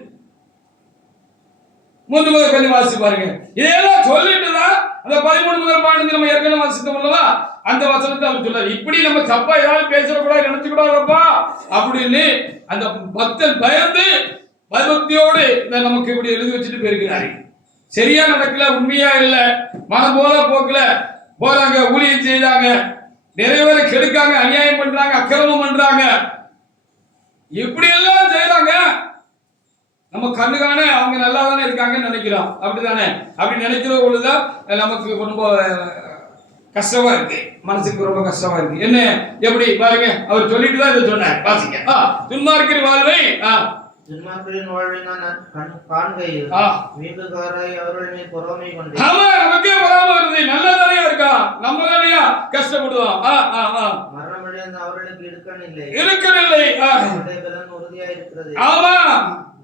முதல் கொஞ்சம் வாசிச்சு பாருங்க. இதெல்லாம் சொல்லிட்டு தான் அந்த 13 முதல் 15 நம்ம ஏற்கனவே வாசித்தோம் அல்லவா? அந்த வசனத்தை அவர் சொல்றாரு. இப்படி நம்ம தப்பா ஏதாவது பேசக்கூடாது, நினைச்சுக்கூடாதப்பா அப்படின்னு அந்த பக்தன் பயந்து பயபக்தியோடு நமக்கு இப்படி எழுதி வச்சுட்டு போயிருக்கிறாரு. சரியா நடக்கல, உண்மையா இல்லை, மனம் போல போக்கல போறாங்க, ஊழியம் செய்தாங்க, நிறைய பேரை கெடுக்காங்க, அநியாயம் பண்றாங்க, அக்கிரமம் பண்றாங்க, இப்படி எல்லாம் செய்யறாங்க. நம்ம கண்ணுக்கான அவங்க நல்லா தானே இருக்காங்கன்னு நினைக்கிறோம். அப்படிதானே? அப்படி நினைக்கிற பொழுதுதான் நமக்கு ரொம்ப கஷ்டமா இருக்கு, மனசுக்கு ரொம்ப கஷ்டமா இருக்கு. என்ன எப்படி பாருங்க, அவர் சொல்லிட்டு தான் இதை சொன்னார். வாசிங்க. துன்மார்க்கிற வாழ்வை துன்மார்க்கரின் வாழ்வை நான் காண்கையில் மீண்டுகாராய் அவர்கள் மேல் பொறாமை கொண்டேன். ஆமா, நமக்கே பொறாமை வருது. நல்லதானே இருக்கா, நம்ம தானே கஷ்டப்படுவோம். மரணமடைந்த அவர்களுக்கு இருக்கனில்லை. அவருடைய பலன் உறுதியா இருக்கிறது. ஆமா,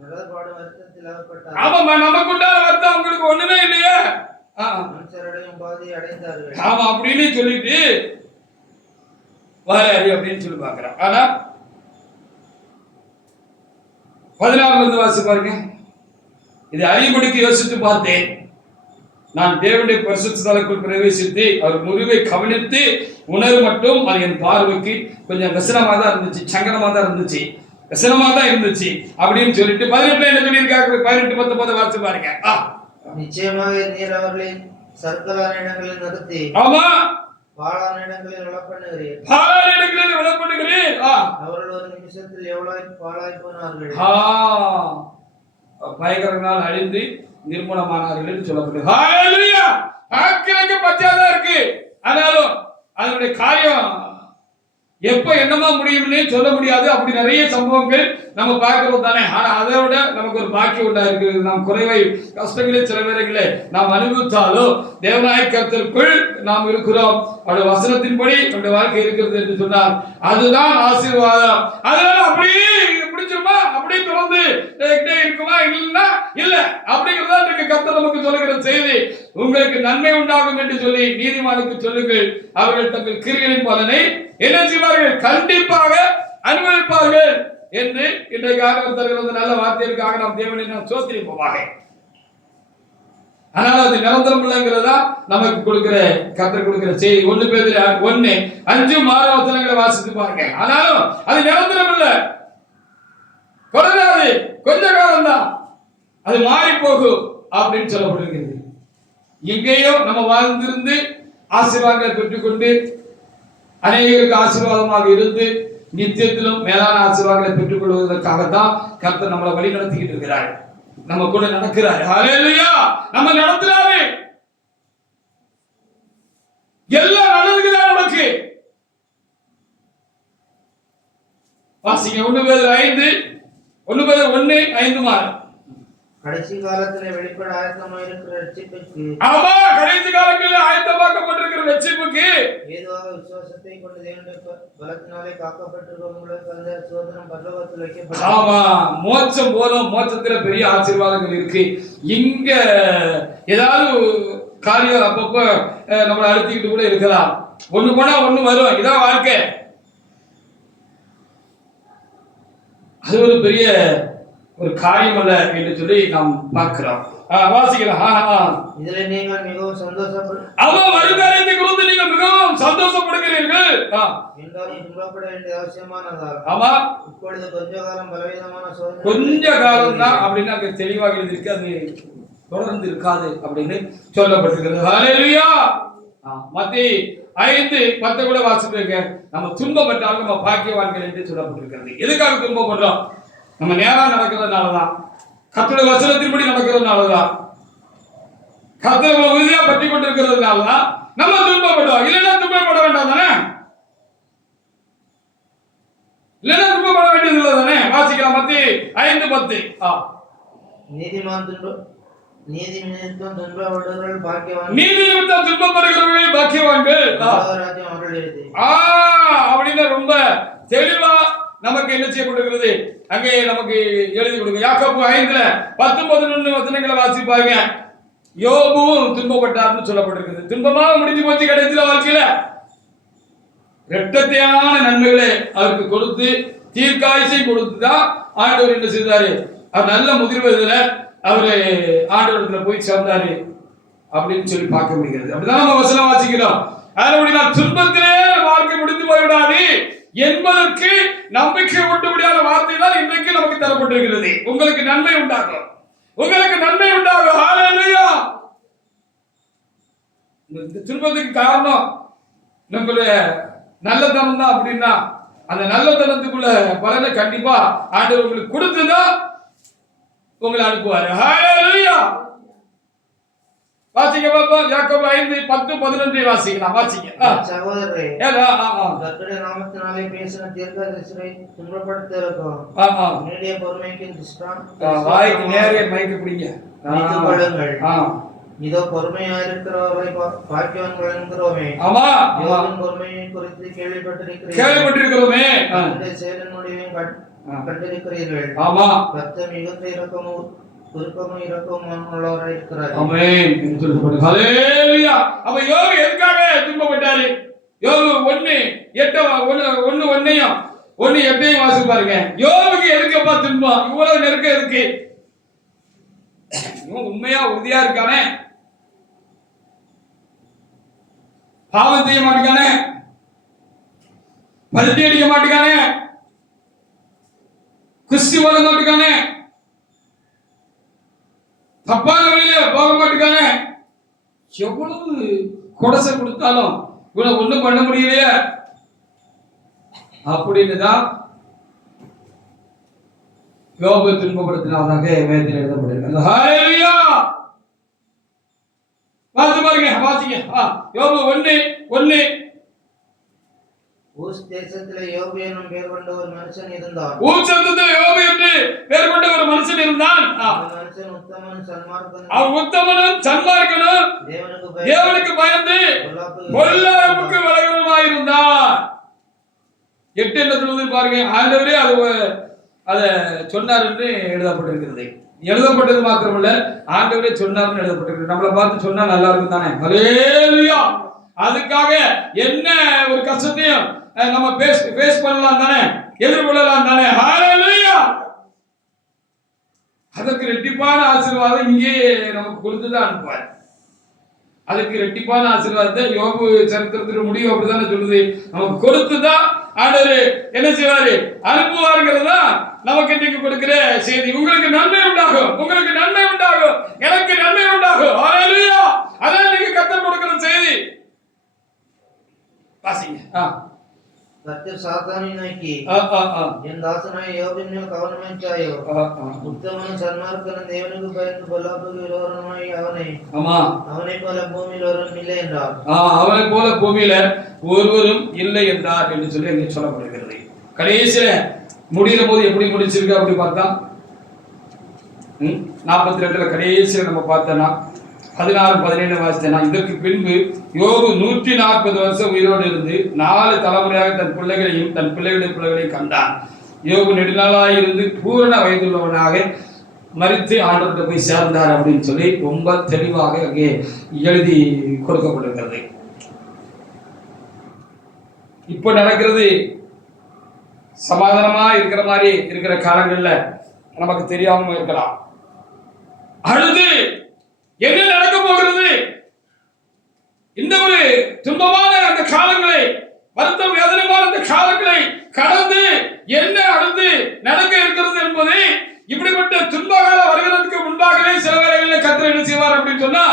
நிலப்பாடு வருத்தத்தில் அகப்பட்டார். ஆமா, நமக்கு உண்டான வருத்தம் அவங்களுக்கு ஒண்ணுமே இல்லையே. மனுஷரடையும் பாதி அடைந்தார்கள். ஆமா அப்படின்னு சொல்லிட்டு வாரி அப்படின்னு சொல்லி பாக்குறான். ஆனா 16 வாசி பாருங்க. இது அறிவுபடிக்கு யோசித்து பார்த்தேன். நான் தேவனுடைய பரிசுத்த ஸ்தலத்துக்குள் பிரவேசித்து அவர் முறிவை கவனித்து உணர்வு மட்டும் அது என் பார்வைக்கு கொஞ்சம் வசனமா தான் இருந்துச்சு, சங்கடமா தான் இருந்துச்சு, வசனமா தான் இருந்துச்சு அப்படின்னு சொல்லிட்டு 18 என்ன சொல்லியிருக்காங்க? 18-19 வாசி பாருங்க. நிச்சயமாக நீர் அவர்களை சர்க்கலான இடங்களில் நிறுத்தி ஆமா பாழான இடங்களில் விளப்பண்ணுகிறீர். அவர்கள் ஒரு நிமிஷத்தில் எவ்வளவு பாழாய் போனார்கள். பயங்கரனால் அழிந்து நிர்மூலமானார்கள் என்று சொல்லப்படுது. ஹல்லேலூயா. ஆக்கிரமிக்க பச்சாதான் இருக்கு. ஆனாலும் அதனுடைய காரியம் எப்ப என்னமா முடியும்னு சொல்ல முடியாது. அப்படி நிறைய சம்பவங்கள் நம்ம பார்க்கிறோம் தானே. ஆனா அதை விட நமக்கு ஒரு பாக்கியம் உண்டா இருக்கு. நாம் குறைவை கஷ்டங்களே சில வேளைகளே நாம் அனுபவித்தாலும் தேவநாயக கர்த்தருக்குள் நாம் இருக்கிறோம், அவருடைய வசனத்தின்படி நம்முடைய வாழ்க்கை இருக்கிறது என்று சொன்னார். அதுதான் ஆசீர்வாதம். அதனால அப்படியே பிடிச்சிருமா, அப்படியே தொடர்ந்து இருக்குமா? இல்லைன்னா இல்ல அப்படிங்கிறதா இருக்கு கர்த்தர் நமக்கு சொல்லுகிற செய்தி. உங்களுக்கு நன்மை உண்டாகும் என்று சொல்லி நீதிமானுக்கு சொல்லுங்கள், அவர்கள் தங்கள் கிரியைகளின் பலனை என்ன செய்வார்கள்? கண்டிப்பாக அனுபவிப்பார்கள் என்று இன்றைக்காக தருகிறது நல்ல வார்த்தைகளுக்காக நாம் தேவனை நாம் சோத்திரிப்போமாக. ஆனால் அது நிரந்தரம் இல்லைங்கிறதா நமக்கு கொடுக்கிற கர்த்தர் கொடுக்கிற செய்தி. 1 பேதுரு 1:5-6 வாசித்து பாருங்க. ஆனாலும் அது நிரந்தரம் இல்லை, தொடராது, கொஞ்ச காலம் தான், அது மாறி போகும் அப்படின்னு சொல்லப்படுகிறது. எங்கேயோ நம்ம வாழ்ந்திருந்து ஆசீர்வாதங்களை பெற்றுக்கொண்டு அநேகருக்கு ஆசீர்வாதமாக இருந்து நித்தியத்திலும் மேலான ஆசீர்வாதங்களை பெற்றுக் கொள்வதற்காகத்தான் கர்த்தர் நம்மளை வழி நடத்திக்கிட்டு இருக்கிறார், நம்ம கூட நடக்கிறார். ஹல்லேலூயா. நம்ம நடத்துறாரு, எல்லாம் நல்லதுக்குதான் நமக்கு. வாசிங்க 1 பேதுரு 1:5-6. கடைசி காலத்துல வெளிப்பட ஆயத்தமாயிருக்கிற ரட்சிப்புக்கு ஆமா, கடைசி காலங்களில் ஆயத்தமாக்கப்பட்டிருக்கிற ரட்சிப்புக்கு ஏதுவாக விசுவாசத்தை கொண்டு தேவனுடைய பலத்தினாலே காக்கப்பட்டிருக்கிறவங்களுக்கு அந்த சோதனம் பரலோகத்தில் வைக்கப்பட்டது. ஆமா, மோட்சம் போதும். மோட்சத்துல பெரிய ஆசீர்வாதங்கள் இருக்கு. இங்க ஏதாவது காரியம் அப்பப்ப நம்மளை அழுத்திக்கிட்டு கூட இருக்கலாம். ஒண்ணு போனா ஒண்ணு வரும். இதான் வாழ்க்கை. அது ஒரு பெரிய ஒரு காரியம் அல்ல என்று சொல்லி நாம் பார்க்கிறோம். வாசிக்கலாம். இதுல நீங்கள் மிகவும் வருங்காலத்தை குறித்து நீங்கள் மிகவும் சந்தோஷப்படுகிறீர்கள் என்றாலும் துன்பப்பட வேண்டிய அவசியமானதால். ஆமா, இப்பொழுது கொஞ்ச காலம் பலவிதமான சோதனை, கொஞ்ச காலம் தான் அப்படின்னு அங்க தெளிவாக எழுதியிருக்கு. அது தொடர்ந்து இருக்காது அப்படின்னு சொல்லப்பட்டிருக்கிறது. ஹல்லேலூயா. மத்தேயு 5:10 கூட வாசிச்சிருக்க. நம்ம துன்பப்பட்டாலும் நம்ம பாக்கியவான்கள் என்று சொல்லப்பட்டிருக்கிறது. எதுக்காக துன்பப்படுறோம்? நம்ம நேரா நடக்கிறதுனாலதான், கர்த்தருடைய வசனத்தின்படி நடக்கிறதுனாலதான், கர்த்தரை உறுதியா பற்றி கொண்டிருக்கிறதுனாலதான் நம்ம துன்பப்படுறோம். இல்லைன்னா துன்பப்பட வேண்டாம் தானே? இல்லைன்னா துன்பப்பட வேண்டியது இல்லை தானே? வாசிக்கலாம். மத்தேயு 5:10. நீதி நிமித்தம் துன்பப்படுகிறவர்கள் பாக்கியவான்கள். நீதி நிமித்தம் துன்பப்படுகிறவர்கள் பாக்கியவான்கள் அப்படின்னு ரொம்ப தெளிவா நமக்கு என்ன செய்யப்பட்டிருக்கிறது அங்கே நமக்கு எழுதி கொடுங்க. யாக்கோபு 5:10-11 வசனங்களை வாசிப்பாங்க. யோபுவும் துன்பப்பட்டார்னு சொல்லப்பட்டிருக்கிறது. துன்பமாக முடிஞ்சு போச்சு கடைசியில வாழ்க்கையில. இரட்டத்தையான நன்மைகளை அவருக்கு கொடுத்து தீர்க்காயுசை கொடுத்துதான் ஆண்டவர் என்ன செய்தாரு? அவர் நல்ல முதிர்வதில் அவரு ஆண்டவரத்துல போய் சேர்ந்தாரு அப்படின்னு சொல்லி பார்க்க முடிகிறது. அப்படிதான் நம்ம வசனம் வாசிக்கிறோம். அதனால துன்பத்திலே வாழ்க்கை முடிந்து போய்விடாது என்பதற்கு நம்பிக்கை ஊட்ட முடியாத வார்த்தை தான் இன்றைக்கு நமக்கு தரப்பட்டிருக்கிறது. உங்களுக்கு நன்மை உண்டாகும், உங்களுக்கு நன்மை உண்டாகும். ஹல்லேலூயா. இந்த துன்பத்துக்கு காரணம் நம்மளுடைய நல்லதனம் தான். அப்படின்னா அந்த நல்லதனத்துக்குள்ள பலனை கண்டிப்பா ஆண்டவர் உங்களுக்கு கொடுத்துதான் உங்களை அனுப்புவாரு. ஹல்லேலூயா. வாசிக்க பாப்போம். யாக்கோபு 5:10-11 வாசிக்கலாம். வாசிங்க. சகோதரரே, கர்த்தருடைய நாமத்தினாலே பேசின தீர்க்கதரிசிகளை துன்பப்படுத்துவதற்கும் நீடிய பொறுமைக்கு வாய்க்கு நேரே மைக்கு பிடிங்க. இதோ பொறுமையா இருக்கிறவர்களை பாக்கியவான்கள் என்கிறோமே. ஆமா, பொறுமையை குறித்து கேள்விப்பட்டிருக்கிறோமே. சேதன் முடிவையும் கண்டிருக்கிறீர்கள். ஆமா, கர்த்தர் மிகுந்த இரக்கமும் சுருக்கமும் இரக்கமும் உள்ளவராய் இருக்கிறார். ஆமென் என்று சொல்லப்படுகிறது. ஹல்லேலூயா. அப்ப யோபு எதுக்காக துன்பப்பட்டாரு? யோபு 1:8 வாசி பாருங்க. யோபுக்கு எதுக்கப்பா துன்பம்? இவ்வளவு நெருக்கம் இருக்கு. இவன் உண்மையா உறுதியா இருக்கானே, பாவம் செய்ய மாட்டேங்கானே, பல்டி அடிக்க மாட்டேங்கானே, குஸ்தி போட மாட்டேங்கானே, தப்பான வழியில போக மாட்டேங்கானே, எவ்வளவு கொடசை கொடுத்தாலும் இவனை ஒண்ணும் பண்ண முடியலையே அப்படின்னு தான் யோபு துன்பப்படுத்தினாதாக வேதத்தில் எழுதப்பட்டிருக்கிறது. ஹல்லேலூயா. வாசி பாருங்க, வாசிங்க. யோபு 1:1. ஊஸ் தேசத்திலே யோபு என்னும் பெயர் கொண்ட ஒரு மனுஷன் இருந்தான். ஊஸ் தேசத்திலே யோபு என்று பெயர் கொண்ட ஒரு மனுஷன் இருந்தான். மனுஷன் உத்தமனும் சன்மார்க்கனும். அவன் உத்தமனும் சன்மார்க்கனும் தேவனுக்கு பயந்து பொல்லாப்புக்கு விலகுவதுமாய் இருந்தான். 8 என்ன சொல்லுது பாருங்க. ஆண்டவரே அதை சொன்னார் என்று எழுதப்பட்டிருக்கிறது. எழுதப்பட்டது மாத்திரமல்ல, ஆண்டவரே சொன்னார்னு எழுதப்பட்டிருக்கு. நம்மளை பார்த்து சொன்னா நல்லா இருக்கும் தானே? ஹல்லேலூயா. அதுக்காக என்ன ஒரு கஷ்டத்தையும் நம்ம ஃபேஸ் பண்ணலாம் தானே, எதிர்கொள்ளலாம் தானே? ஹல்லேலூயா. அதற்கு ரெட்டிப்பான ஆசீர்வாதம் இங்கே நமக்கு கொடுத்துதான் அனுப்புவார். அதுக்கு ரெட்டிப்பான ஆசீர்வாதத்தை யோபு சரித்திரத்தின் முடிவு அப்படித்தானே சொல்லுது. நமக்கு கொடுத்துதான் ஆண்டவர் என்ன செய்வாரு? அனுப்புவாருங்கிறதா நமக்கு இன்னைக்கு கொடுக்கிற செய்தி. உங்களுக்கு நன்மை உண்டாகும், உங்களுக்கு நன்மை உண்டாகும், எனக்கு நன்மை உண்டாகும். ஹல்லேலூயா. அதான் நீங்க கர்த்தர் கொடுக்கிற செய்தி. வாசிங்க. கர்த்தர் சாத்தானை நோக்கி, என் தாசனாய் யோபின் மேல் கவனம் வைத்தாயோ, உத்தமனும் சன்மார்க்கனும் தேவனுக்கு பயந்து பொல்லாப்புக்கு விரோதமாய் அவனை போல பூமியில் ஒருவரும் இல்லை என்றார். அவனை போல பூமியில ஒருவரும் இல்லை என்றார் என்று சொல்லி அங்கே சொல்லப்படுகிறது. கடைசியில முடிகிற போது எப்படி முடிச்சிருக்கு அப்படி பார்த்தா 42 கடைசியில் நம்ம பார்த்தோன்னா 16-17 வாசித்தேன்னா, இதற்கு பின்பு யோபு 140 வருஷம் உயிரோடு இருந்து 4 தலைமுறையாக தன் பிள்ளைகளையும் தன் பிள்ளைகளுடைய பிள்ளைகளையும் கண்டான். யோபு நெடுநாளாக இருந்து பூரண வயதுள்ளவனாக மரித்து ஆண்டவர்கிட்ட போய் சேர்ந்தார் அப்படின்னு சொல்லி ரொம்ப தெளிவாக அங்கே எழுதி கொடுக்கப்பட்டிருக்கிறது. இப்ப நடக்கிறது சமாதானமா இருக்கிற மாதிரி இருக்கிற காலங்கள்ல நமக்கு தெரியாம இருக்கலாம். அடுத்து என்ன நடக்க போகிறது? இந்த ஒரு துன்பமான அந்த காலங்களை, வருத்தம் வேதனையான அந்த காலங்களை கடந்து என்ன அடுத்து நடக்க இருக்கிறது என்பதை, இப்படிப்பட்ட துன்ப காலம் வருகிறதுக்கு முன்பாகவே சில வேளைகளில் கர்த்தர் என்ன செய்வார் அப்படின்னு சொன்னா,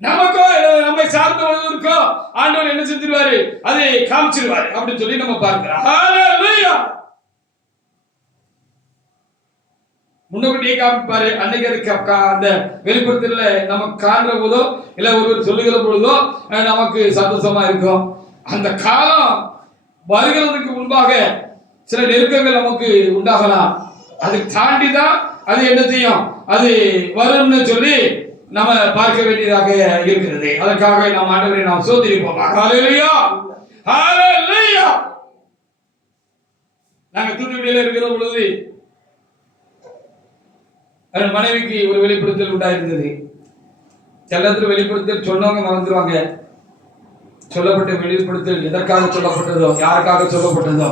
நமக்கோ நம்மை சார்ந்தவர்களுக்கோ ஆண்டவர் என்ன செஞ்சிருவாரு, அதை காமிச்சிருவாரு அப்படின்னு சொல்லி நம்ம பார்க்கிறோம். ஹல்லேலூயா. முன்னோக்கிட்டே காமிப்பாரு. அன்னைக்கு அதுக்கு அந்த வெளிப்படுத்தல நமக்கு காண்ற போதோ இல்ல ஒருவர் சொல்லுகிற பொழுதோ நமக்கு சந்தோஷமா இருக்கும். அந்த காலம் வருகிறதுக்கு முன்பாக சில நெருக்கங்கள் நமக்கு உண்டாகலாம். அதை தாண்டி தான் அது என்ன செய்யும், அது வரும்னு சொல்லி நம்ம பார்க்க வேண்டியதாக இருக்கிறது. அதற்காக நாம் ஆண்டவரை நாம் சோதரிப்போம். ஹல்லேலூயா, ஹல்லேலூயா. நாங்க தூத்துக்குடியில இருக்கிற பொழுது மனைவிக்கு ஒரு வெளிப்படுத்தல் உண்டாயிருந்தது. எல்லாத்திலும் வெளிப்படுத்தல் சொன்னவங்க மறந்துடுவாங்க. சொல்லப்பட்ட வெளிப்படுத்தல் எதற்காக சொல்லப்பட்டதோ, யாருக்காக சொல்லப்பட்டதோ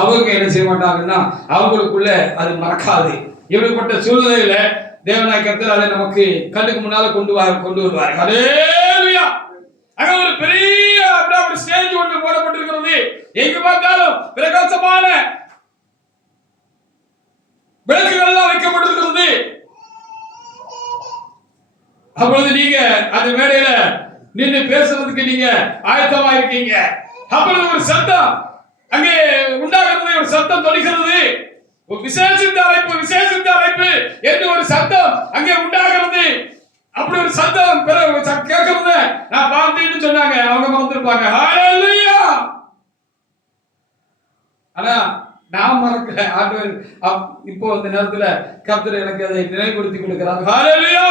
அவங்க என்ன செய்ய மாட்டாங்கன்னா அவங்களுக்குள்ள அது மறக்காது. இப்படிப்பட்ட சூழ்நிலையில தேவனாய் கர்த்தர் அதை நமக்கு கண்ணுக்கு முன்னால கொண்டு வருவார். ஹல்லேலூயா. அங்க ஒரு பெரிய ஒரு ஸ்டேஜ் ஒன்று போடப்பட்டிருக்கிறது. எங்க பார்த்தாலும் பிரகாசமான விளக்குகள் எல்லாம் வைக்கப்பட்டிருக்கிறது. அப்பொழுது நீங்க அந்த மேடையில நின்று பேசுறதுக்கு நீங்க ஆயத்தமா இருக்கீங்க. அப்பொழுது ஒரு சத்தம் அங்கே உண்டாகிறது, ஒரு சத்தம் தொனிக்கிறது. ஒரு விசேஷித்த அழைப்பு என்று ஒரு சத்தம் அங்கே உண்டாகிறது. அப்படி ஒரு சத்தம் கேட்கறது நான் பார்த்தேன்னு சொன்னாங்க. அவங்க மறந்துருப்பாங்க. ஹல்லேலூயா. ஆனா நான் மறக்கல. ஆண்டவர் இப்போ அந்த நேரத்துல கர்த்தர் எனக்கு அதை நினைவுபடுத்தி கொடுக்கிறார். ஹல்லேலூயா.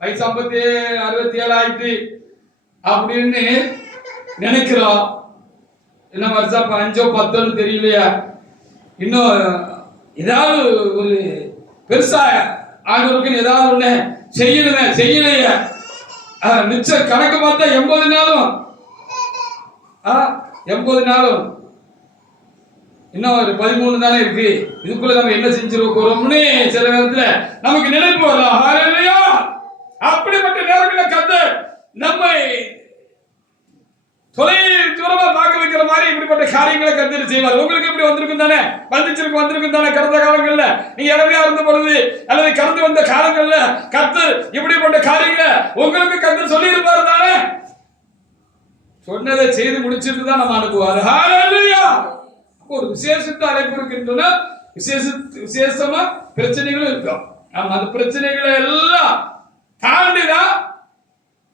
வயசு 67 ஆயிட்டு அப்படின்னு நினைக்கிறோம். என்ன வருஷம் 5-10 தெரியலையா? இன்னும் ஏதாவது ஒரு பெருசா ஆண்டவருக்கு ஏதாவது ஒண்ணு செய்யலையே. மிச்ச கணக்கு பார்த்தா 80 நாளும் 80 நாளும் இன்னும் ஒரு 13 தானே இருக்கு. இதுக்குள்ள நம்ம என்ன செஞ்சிருக்கோம்னு சில நேரத்துல நமக்கு நினைப்பு வரலாம். ஹல்லேலூயா. அப்படிப்பட்ட நேரங்களில் கர்த்தர் நம்மை தூரமா பார்க்க வைக்கிற மாதிரி இப்படிப்பட்ட காரியங்களை கர்த்தர் செய்வார். உங்களுக்கு இப்படி வந்திருக்கும் தானே, வந்திருக்கும் தானே. கடந்த காலங்கள்ல நீங்க இளமையா இருந்த பொழுது அல்லது கடந்து வந்த காலங்கள்ல கர்த்தர் இப்படிப்பட்ட காரியங்களை உங்களுக்கு கர்த்தர் சொல்லி இருப்பாரு தானே. சொன்னதை செய்து முடிச்சிட்டு தான் நம்ம அனுப்புவாரு. ஹல்லேலூயா. ஒரு விசேஷத்த அழைப்பு இருக்கின்றன, விசேஷமா பிரச்சனைகளும் இருக்கும். அந்த பிரச்சனைகளை எல்லாம் தாண்டிதான்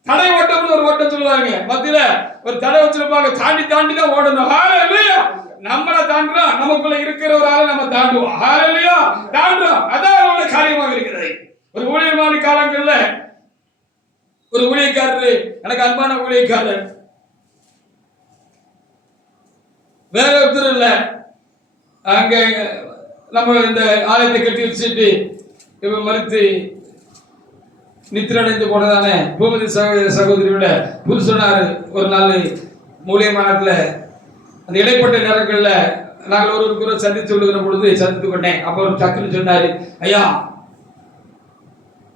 தடை ஓட்டம்னு ஒரு ஓட்டம் சொல்லுவாங்க. மத்தியில ஒரு தடை வச்சிருப்பாங்க. தாண்டி தான் ஓடணும். ஹல்லேலூயா. நம்மளை தாண்டுறோம், நமக்குள்ள இருக்கிற ஒரு ஆளை நம்ம தாண்டுவோம். ஹல்லேலூயா. தாண்டுறோம். அதான் அவருடைய காரியமாக இருக்கிறது. ஒரு ஊழியமான காலங்கள்ல ஒரு ஊழியக்காரரு, எனக்கு அன்பான ஊழியக்காரர், வேற ஒருத்தர் இல்ல, அங்க நம்ம இந்த ஆலயத்தை கட்டி வச்சுட்டு இப்ப மறுத்து நித்திரடைந்து போனதானே பூமதி சகோதரியோட புருஷனார் ஒரு நாள் மூலிய மாநாட்டில் அந்த இடைப்பட்ட நேரங்களில் நாங்கள் ஒருவருக்கு சந்தித்து விடுகிற பொழுது சந்தித்து கொண்டேன். அப்போ ஒரு டக்குன்னு சொன்னாரு, ஐயா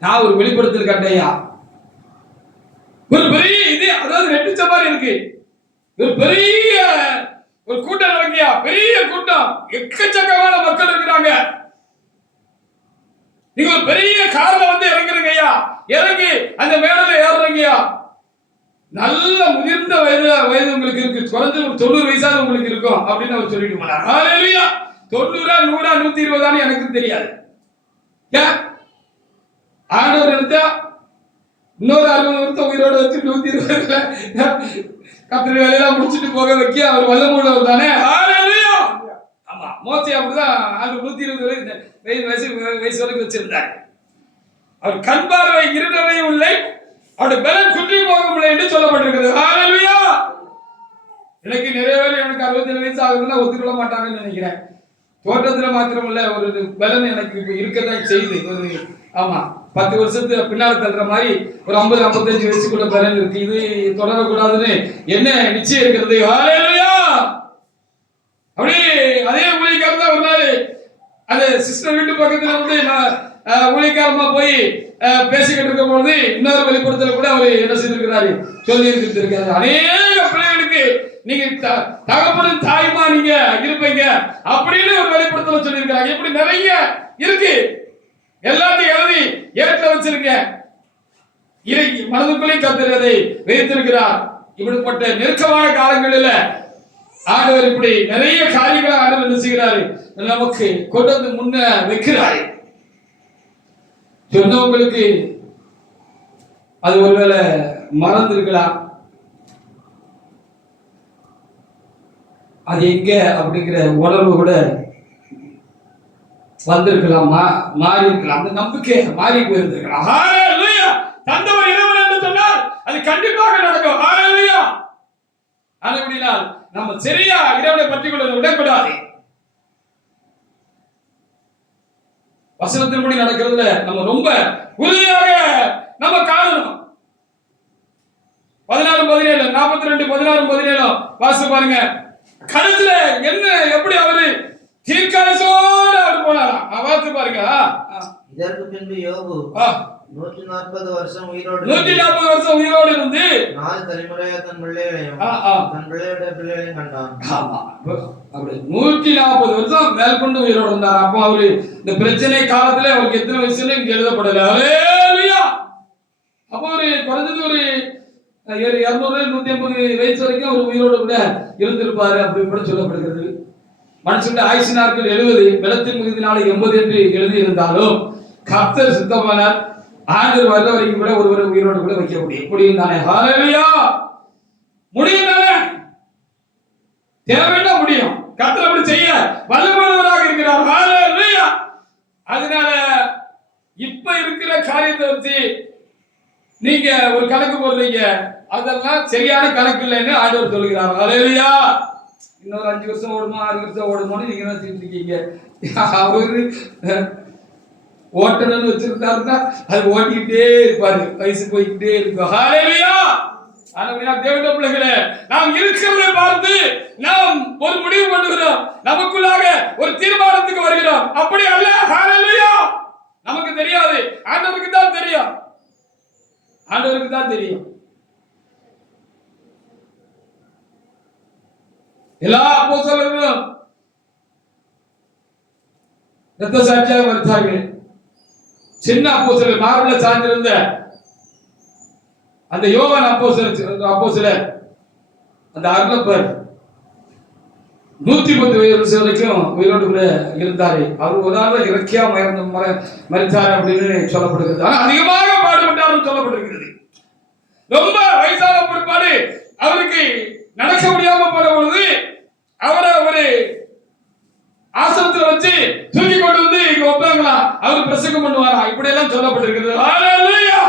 நான் ஒரு வெளிப்படுத்தல் கண்டேன் ஐயா. ஒரு பெரிய இது, அதாவது ரெட்டிச்ச மாதிரி இருக்கு. ஒரு பெரிய ஒரு கூட்டம் நடக்கியா, பெரிய கூட்டம், எக்கச்சக்கமான மக்கள் இருக்கிறாங்க. நீங்க ஒரு பெரிய கார்ல வந்து இறங்குறீங்கய்யா, இறங்கி அந்த மேடையில ஏறுறீங்கய்யா. நல்ல முதிர்ந்த வயது உங்களுக்கு இருக்கு, குறைஞ்ச ஒரு 90 வயசாவது உங்களுக்கு இருக்கும் அப்படின்னு அவர் சொல்லிட்டு போனார். ஹல்லேலூயா. 90 100 120 எனக்கு தெரியாது. ஆண்டவர் எடுத்தா இன்னொரு 60 வருஷம் உயிரோட வச்சு 120 கத்திரி வேலையெல்லாம் முடிச்சுட்டு போக வைக்க அவர் வல்லமுள்ளவர் தானே. ஹல்லேலூயா. ஆமா, மோசே அப்படிதான் 120 வயசு வரைக்கும் வச்சிருந்தார். அவர் கண் பார்வை இருடலையும் இல்லை, அவருடைய பலன் குன்றி போகவும் இல்லை என்று சொல்லப்பட்டிருக்கிறது. ஹல்லேலூயா. எனக்கு நிறைய பேர் எனக்கு 67 வயசு ஆகுதுன்னா ஒத்துக்கொள்ள மாட்டாங்கன்னு நினைக்கிறேன். தோற்றத்துல மாத்திரம் இல்ல, ஒரு பலன் எனக்கு இப்ப இருக்கதான் செய்யுது. ஒரு ஆமா 10 வருஷத்துக்கு பின்னால தள்ளுற மாதிரி ஒரு 50-55 வயசுக்குள்ள பலன் இருக்கு. இது தொடரக்கூடாதுன்னு என்ன நிச்சயம் இருக்கிறது. ஹல்லேலூயா. அப்படி அதே ஊழியக்காரர் தான் ஒரு நாள் அந்த சிஸ்டர் வீட்டு பக்கத்துல வந்து ஊழியக்காரமா போய் பேசிக்கிட்டு இருக்கும் பொழுது இன்னொரு வெளிப்படுத்தல கூட அவர் என்ன செய்திருக்கிறாரு, சொல்லி இருக்காரு. அநேக பிள்ளைகளுக்கு நீங்க தகப்பனும் தாயுமா நீங்க இருப்பீங்க அப்படின்னு ஒரு வெளிப்படுத்தல சொல்லியிருக்காங்க. இப்படி நிறைய இருக்கு. எல்லாத்தையும் எழுதி ஏற்ற வச்சிருக்கேன். மனதுக்குள்ளே கத்துறதை வைத்திருக்கிறார். இப்படிப்பட்ட நெருக்கமான காலங்களில் ஆண்டவர் இப்படி நிறைய காரியங்களை ஆண்டவர் என்ன செய்கிறாரு, நமக்கு கொண்டு வந்து முன்ன வைக்கிறாரு. சொன்னவங்களுக்கு அது ஒருவேளை மறந்துருக்கலாம், அது எங்க அப்படிங்கிற உணர்வு கூட வந்திருக்கலாம், மாறி இருக்கலாம். அந்த நம்பிக்கை மாறி போயிருந்திருக்கலாம். ஹல்லேலூயா. தந்தவர் இறைவன் என்று சொன்னால் அது கண்டிப்பாக நடக்கும். ஹல்லேலூயா. அப்படினால் நம்ம சரியா இறைவனை பற்றி கொள்ள விடக்கூடாது. வசனத்தின்படி நடக்கிறதுல நம்ம ரொம்ப உறுதியாக நம்ம காணணும். 14-17 42-16-17 வாசி பாருங்க. கடைசில என்ன எப்படி அவரு தீர்க்காயுசோடு அவர் போனாரா, வாசி பாருங்க. இதற்கு பின்பு யோபு 140 வருஷம் உயிரோடு இருந்து 4 தலைமுறையாக தன் பிள்ளைகளையும் தன் பிள்ளையோட பிள்ளைகளையும் கண்டான். ஆமா, அப்படி 140 வருஷம் மேற்கொண்டு உயிரோடு இருந்தார். அப்போ அவரு இந்த பிரச்சனை காலத்துல அவருக்கு எத்தனை வயசுல இங்க எழுதப்படல. ஹல்லேலூயா. அப்போ ஒரு குறைஞ்சது ஒரு 200-150 வயசு வரைக்கும் அவர் உயிரோடு கூட இருந்திருப்பாரு அப்படி கூட சொல்லப்படுகிறது. மனுஷனுடைய ஆயுசு நாட்கள் 70, பலத்தின் மிகுதினால 80 என்று எழுதி இருந்தாலும் கர்த்தர் சுத்தமானார். ஆண்டவர் வர்ற வரைக்கும் கூட ஒருவரை உயிரோடு கூட வைக்க முடியும் தானே. ஹல்லேலூயா. முடியும் தானே, தேவைன்னா முடியும். கர்த்தர் அப்படி செய்ய வல்லமையுள்ளவராக இருக்கிறார். ஹல்லேலூயா. அதனால இப்ப இருக்கிற காரியத்தை வச்சு நீங்க ஒரு கணக்கு போடுறீங்க, அதெல்லாம் சரியான கணக்கு இல்லைன்னு ஆண்டவர் சொல்லுகிறார். ஹல்லேலூயா. இன்னொரு 5 வருஷம் ஓடுமா 6 வருஷம் ஓடுமோன்னு நீங்க தான் சிந்திக்கீங்க. அவரு ஓட்டணும்னு வச்சிருந்தாருன்னா அது ஓட்டிக்கிட்டே இருப்பாரு, வயசு போய்கிட்டே இருக்கும். ஹல்லேலூயா. ஆனா தேவனுடைய பிள்ளைகளே, நாம் இருக்கிறதை பார்த்து நாம் ஒரு முடிவு பண்ணுகிறோம், நமக்குள்ளாக ஒரு தீர்மானத்துக்கு வருகிறோம். அப்படி அல்ல. ஹல்லேலூயா. நமக்கு தெரியாது, ஆண்டவருக்கு தான் தெரியும். ஆண்டவருக்கு தான் தெரியும். எல்லா அப்போஸ்தலர்களும் இரத்த சாட்சியாக மரித்தார்கள். சின்ன அப்போஸ்தலர் மார்பில சார்ந்திருந்த அந்த யோவான் அப்போஸ்தலர் அந்த அருளப்பர் 110 வயசு வரைக்கும் உயிரோடு கூட இருந்தாரு. அவர் ஒரு நாள் இறக்கியா மரித்தார் அப்படின்னு சொல்லப்படுகிறது. ஆனா அதிகமாக பாடுபட்டார் சொல்லப்பட்டிருக்கிறது. ரொம்ப வயசான பிற்பாடு அவருக்கு நடக்க முடியாம போன பொழுது அவரை ஒரு ஆசிரமத்தில் வச்சு தூக்கி கொண்டு வந்து இங்க வைப்பாங்களா, அவர் பிரசங்கம் பண்ணுவாரா, இப்படி எல்லாம் சொல்லப்பட்டிருக்கிறது. ஹல்லேலூயா.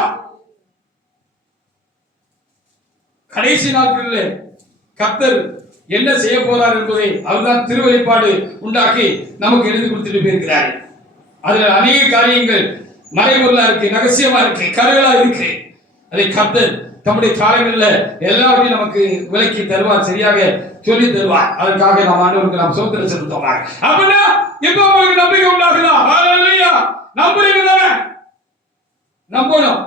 கடைசி நாட்களில் கர்த்தர் என்ன செய்ய போறார் என்பதை அவர்தான் திருவெளிப்பாடு உண்டாக்கி நமக்கு எழுதி கொடுத்துட்டு போயிருக்கிறார். அதுல அநேக காரியங்கள் மறைபொருளா இருக்கு, ரகசியமா இருக்கு, கருவிலா இருக்கு. அதை கர்த்தர் தம்முடைய காலங்களில் எல்லாத்தையும் நமக்கு விலக்கி தருவார், சரியாக சொல்லி தருவார். அதற்காக நாம் ஆண்டவருக்கு நாம் சோத்திரம் செலுத்துவோம். அப்படின்னா இப்ப உங்களுக்கு நம்பிக்கை உண்டாகுதா? ஹல்லேலூயா. நம்புறீங்க தானே? நம்பணும்.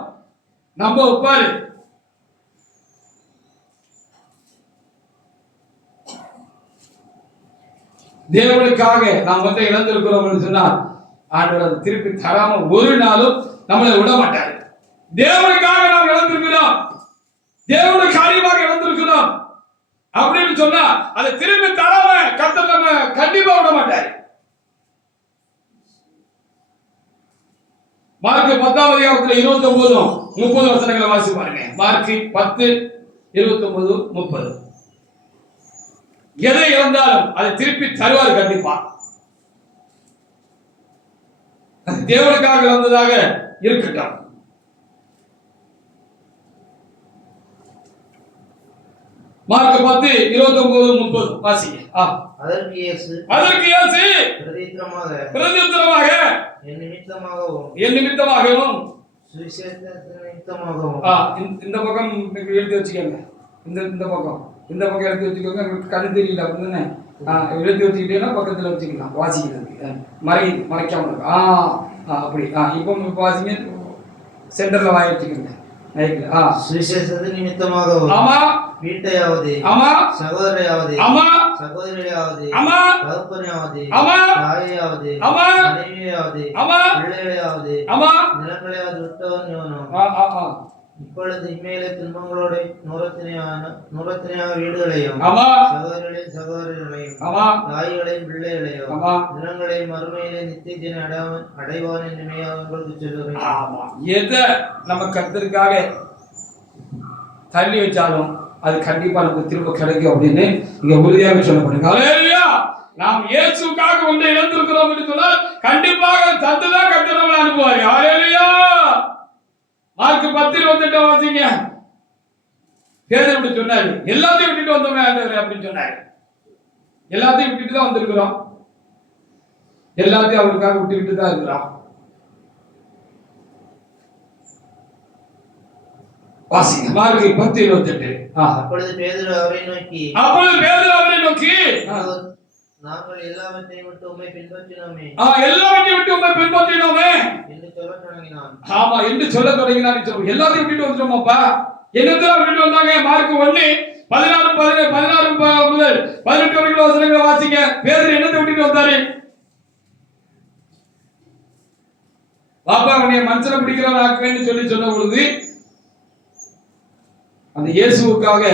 நம்ப வைப்பாரு. தேவனுக்காக நாம் வந்து இழந்திருக்கிறோம் சொன்னால் ஆண்டவர் திருப்பி தராம ஒரு நாளும் நம்மளை விட மாட்டார். தேவனுக்காக நாம் இழந்திருக்கிறோம், தேவனுடைய காரியமாக இழந்திருக்கிறோம் அப்படின்னு சொன்னா அதை திருப்பி தராம கர்த்தர் நம்ம கண்டிப்பா விட மாட்டார். மார்க் 10ஆம் அதிகாரத்துல 29-30 வசனங்களை வாசி பாருங்க. மார்க் 10:29-30. எதை இழந்தாலும் அதை திருப்பி தருவார் கண்டிப்பா. அது தேவனுக்காக வந்ததாக இருக்கட்டும். மார்க் 10:29-30 வாசிங்க. அதற்கு இயேசு பிரதியுத்தரமாக என் நிமித்தமாகவும் சுவிசேஷத்தின் நிமித்தமாகவும் இந்த பக்கம் எழுதி வச்சுக்கோங்க. இந்த பக்கம் எழுதி வச்சுக்கோங்க. கண்ணு தெரியல அப்படிதானே? எழுதி வச்சுக்கிட்டேன்னா பக்கத்துல வச்சுக்கலாம். வாசிக்கிறது மறைக்காம அப்படி இப்போ வாசிங்க. சென்டர்ல வாங்கி வச்சுக்கோங்க. சுவிசேஷத்தின் நிமித்தமாகவும் வீட்டையாவது சகோதரையாவது சகோதரியாவது தகப்பனையாவது தாயையாவது மனைவியாவது பிள்ளைகளையாவது நிலங்களையாவது விட்டவன் எவனோ இப்பொழுது இம்மையிலே துன்பங்களோட நூறத்தினையாக வீடுகளையும் சகோதரர்களையும் சகோதரர்களையும் தாய்களையும் பிள்ளைகளையும் நிலங்களையும் மறுமையிலே நித்திய ஜீவனை அடைவான் என்று உங்களுக்கு சொல்லுகிறேன். எதை நம்ம கர்த்தருக்காக தள்ளி வச்சாலும் அது கண்டிப்பா நமக்கு திரும்ப கிடைக்கும் அப்படின்னு இங்க உறுதியாக சொல்லப்படுங்க. ஹல்லேலூயா. நாம் இயேசுவுக்காக ஒன்றை இழந்திருக்கிறோம் என்று சொன்னால் கண்டிப்பாக தந்துதான் கர்த்தர் நம்மளை அனுப்புவார். ஹல்லேலூயா. மார்க் 10:28 வாசிங்க. பேதுரு இப்படி சொன்னாரு, எல்லாத்தையும் விட்டுட்டு வந்தோமே ஆண்டவரே அப்படின்னு சொன்னாரு. எல்லாத்தையும் விட்டுட்டு தான் வந்திருக்கிறோம். எல்லாத்தையும் அவருக்காக விட்டுக்கிட்டு தான் இருக்கிறோம். வாசிங்க. மார்க் 10:28. அப்பொழுது பேதுரு அவரை நோக்கி நாங்கள் எல்லாவற்றையும் விட்டு உம்மை பின்பற்றினோமே என்று சொல்லத் தொடங்கினான். என்று சொல்லத் தொடங்கினான். எல்லாத்தையும் விட்டுட்டு வந்துட்டோமாப்பா. என்னதான் விட்டுட்டு வந்தாங்க? மார்க் 1:16 முதல் 18 வரைக்கும் வசனங்களை வாசிங்க. பேதுரு என்னத்தை விட்டுட்டு வந்தாரு? பாப்பா உன்னை மனுஷனை பிடிக்கிறவன் ஆக்குவேன்னு சொன்ன பொழுது அந்த இயேசுவுக்காக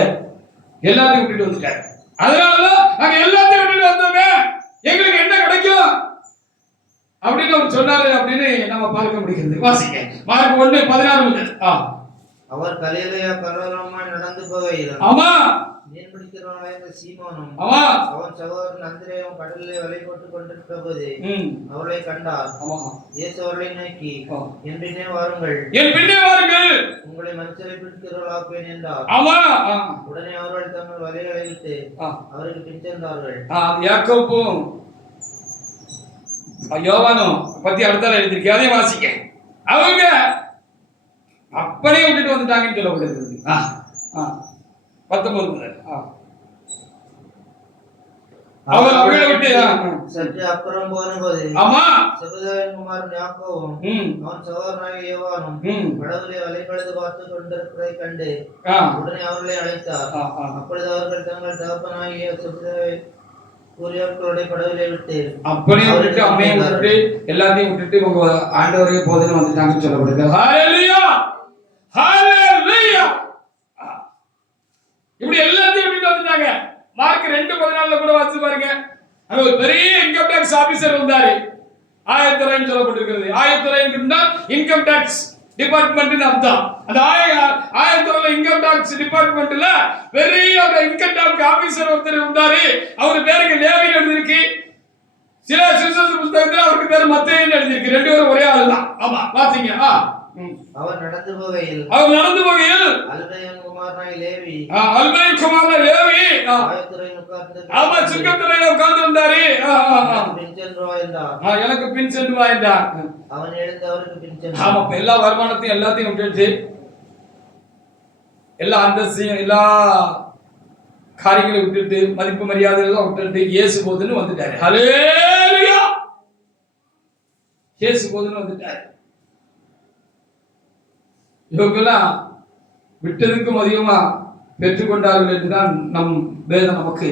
எல்லாத்தையும் விட்டுட்டு வந்துட்டாரு. அதனாலதான் நாங்க எல்லாத்தையும் விட்டுட்டு வந்தோமே, எங்களுக்கு என்ன கிடைக்கும் அப்படின்னு அவர் சொன்னாரு அப்படின்னு நம்ம பார்க்க முடிகிறது. வாசிங்க. மார்க் 1:16 முதல். அவர் கலிலேயா கடலோரமாய் நடந்து போகையில் மீன் பிடிக்கிறவனாயிருந்த சீமோனும் அவன் சகோதரன் அந்திரேயும் கடலிலே வலை போட்டுக் கொண்டிருக்கிற போது அவர்களை கண்டார். இயேசு அவர்களை நோக்கி என் பின்னே வாருங்கள் உங்களை மனுஷரை பிடிக்கிறவர்களாக்குவேன் என்றார். உடனே அவர்கள் தங்கள் வலைகளை விட்டு அவருக்கு பின் சென்றார்கள். யாக்கோபும் யோவானும் பத்தி அடுத்தால எழுதிருக்கு, அதே வாசிக்க. அவங்க அப்படியே விட்டுட்டு வந்துட்டாங்கன்னு சொல்லப்படுகிறது. 19 முதல். சற்று அப்புறம் போனபோது செபதேயுவின் குமாரன் யாக்கோபும் அவன் சகோதரனாகிய யோவானும் படகுலே வலைபழுது பார்த்துக் கொண்டிருக்கிறதை கண்டு உடனே அவர்களை அழைத்தார். அப்பொழுது அவர்கள் தங்கள் தகப்பனாகிய செபதேயுவை கூறியவர்களுடைய படகுலே விட்டு அப்படியே விட்டு அம்மையை விட்டு எல்லாத்தையும் விட்டுட்டு உங்க ஆண்டவரே போதுன்னு வந்துட்டாங்கன்னு சொல்லப்படுது. ஹல்லேலூயா, ஹல்லேலூயா. இப்படி எல்லாத்தையும் விட்டுட்டு வந்துட்டாங்க. மார்க் 2:14 கூட வாசிச்சு பாருங்க. அங்க ஒரு பெரிய இன்கம் டாக்ஸ் ஆபீசர் வந்தாரு. ஆயத்துறைன்னு சொல்லப்பட்டிருக்கிறது. ஆயத்துறைன்னா இன்கம் டாக்ஸ் டிபார்ட்மெண்ட்னு அர்த்தம். அந்த ஆயத்துறையில இன்கம் டாக்ஸ் டிபார்ட்மெண்ட்ல பெரிய இன்கம் டாக்ஸ் ஆபீசர் ஒருத்தர் வந்தாரு. அவர் பேருக்கு லேவின்னு எழுதிருக்கு. சில சுவிசேஷ புத்தகத்துல அவருக்கு பேரு மத்தேயுன்னு எழுதிருக்கு. ரெண்டு பேரும் ஒரே ஆளு தான். ஆமா, பாத்தீங்க. அவர் நடந்து போகையில் அல்பேயின் குமாரனாகிய லேவி ஆயத்துறையில் உட்கார்ந்து சுங்கத்துறையில உட்கார்ந்து இருந்தாரு. எனக்கு பின் சென்று வா என்றார். அவன் எழுந்து அவருக்கு பின் சென்றான். எல்லா வருமானத்தையும் எல்லாத்தையும் விட்டுட்டு எல்லா அந்தஸ்தையும் எல்லா காரியங்களையும் விட்டுட்டு மதிப்பு மரியாதை எல்லாம் விட்டுட்டு இயேசு போதுன்னு வந்துட்டாரு. ஹல்லேலூயா, இயேசு போதுன்னு வந்துட்டாரு. இவங்கெல்லாம் விட்டதுக்கும் அதிகமா பெற்றுக்கொண்டார்கள் என்றுதான் நம் வேதம் நமக்கு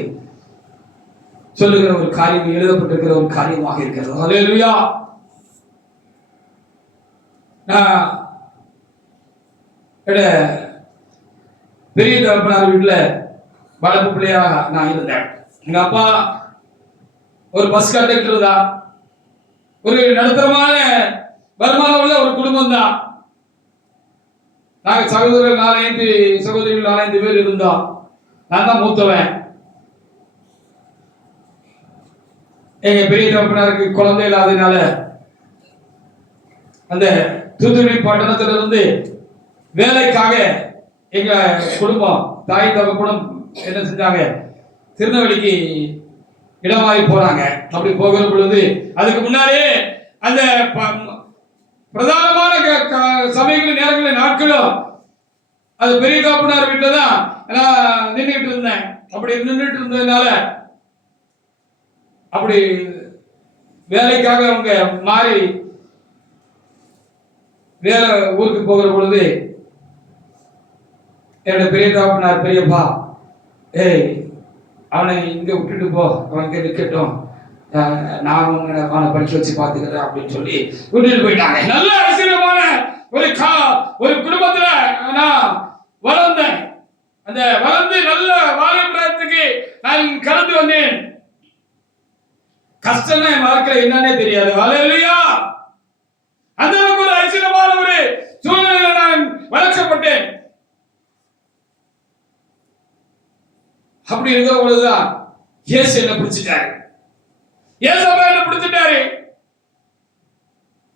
சொல்லுகிற ஒரு காரியம், எழுதப்பட்டிருக்கிற ஒரு காரியமாக இருக்கிறது. ஹல்லேலூயா. பெரிய தகப்பனார் வீட்டுல வளர்ப்பு பிள்ளையாக நான் இருந்தேன். எங்க அப்பா ஒரு பஸ் கண்டக்டர் தான். ஒரு நடுத்தரமான வருமானம் உள்ள ஒரு குடும்பம் தான். நாங்க சகோதரர்கள் 4-5 பேர் இருந்தோம். நான் தான் மூத்தவன். எங்க பெரிய தகப்பனாருக்கு குழந்தை இல்லாததுனால அந்த தூத்துக்குடி பட்டணத்திலிருந்து வேலைக்காக எங்க குடும்பம் தாய் தகப்பனும் என்ன செஞ்சாங்க, திருநெல்வேலிக்கு இடமாறி போறாங்க. அப்படி போகிற பொழுது அதுக்கு முன்னாலே அந்த பிரதானமான சமயங்களின் நேரங்களில் நாட்களும் அது பெரிய காப்புனார் வீட்டில் தான் நான் நின்றுட்டு இருந்தேன். அப்படி நின்றுட்டு இருந்ததுனால அப்படி வேலைக்காக அவங்க மாறி வேலை ஊருக்கு போகிற பொழுது என்னோட பெரிய காப்புனார், பெரியப்பா, ஏய் அவனை இங்க விட்டுட்டு போ, அவன் இங்க நிக்கட்டும், நான் அவனை படிச்சு வச்சு பாத்துக்கிறேன் அப்படின்னு சொல்லி விட்டுட்டு போயிட்டாங்க. நல்ல ஆச்சரியமான ஒரு குடும்பத்துல நான் வளர்ந்தேன். அந்த வளர்ந்து நல்ல வாலிபத்துக்கு நான் கடந்து வந்தேன். கஷ்டம் என் வாழ்க்கையில என்னன்னே தெரியாது. ஹல்லேலூயா. அந்த அளவுக்கு ஒரு ஆச்சரியமான ஒரு சூழ்நிலையில நான் வளர்க்கப்பட்டேன். அப்படி இருக்கிற பொழுதுதான் இயேசு என்ன பிடிச்சிட்டாரு, இயேசப்பா என்ன பிடிச்சிட்டாரு.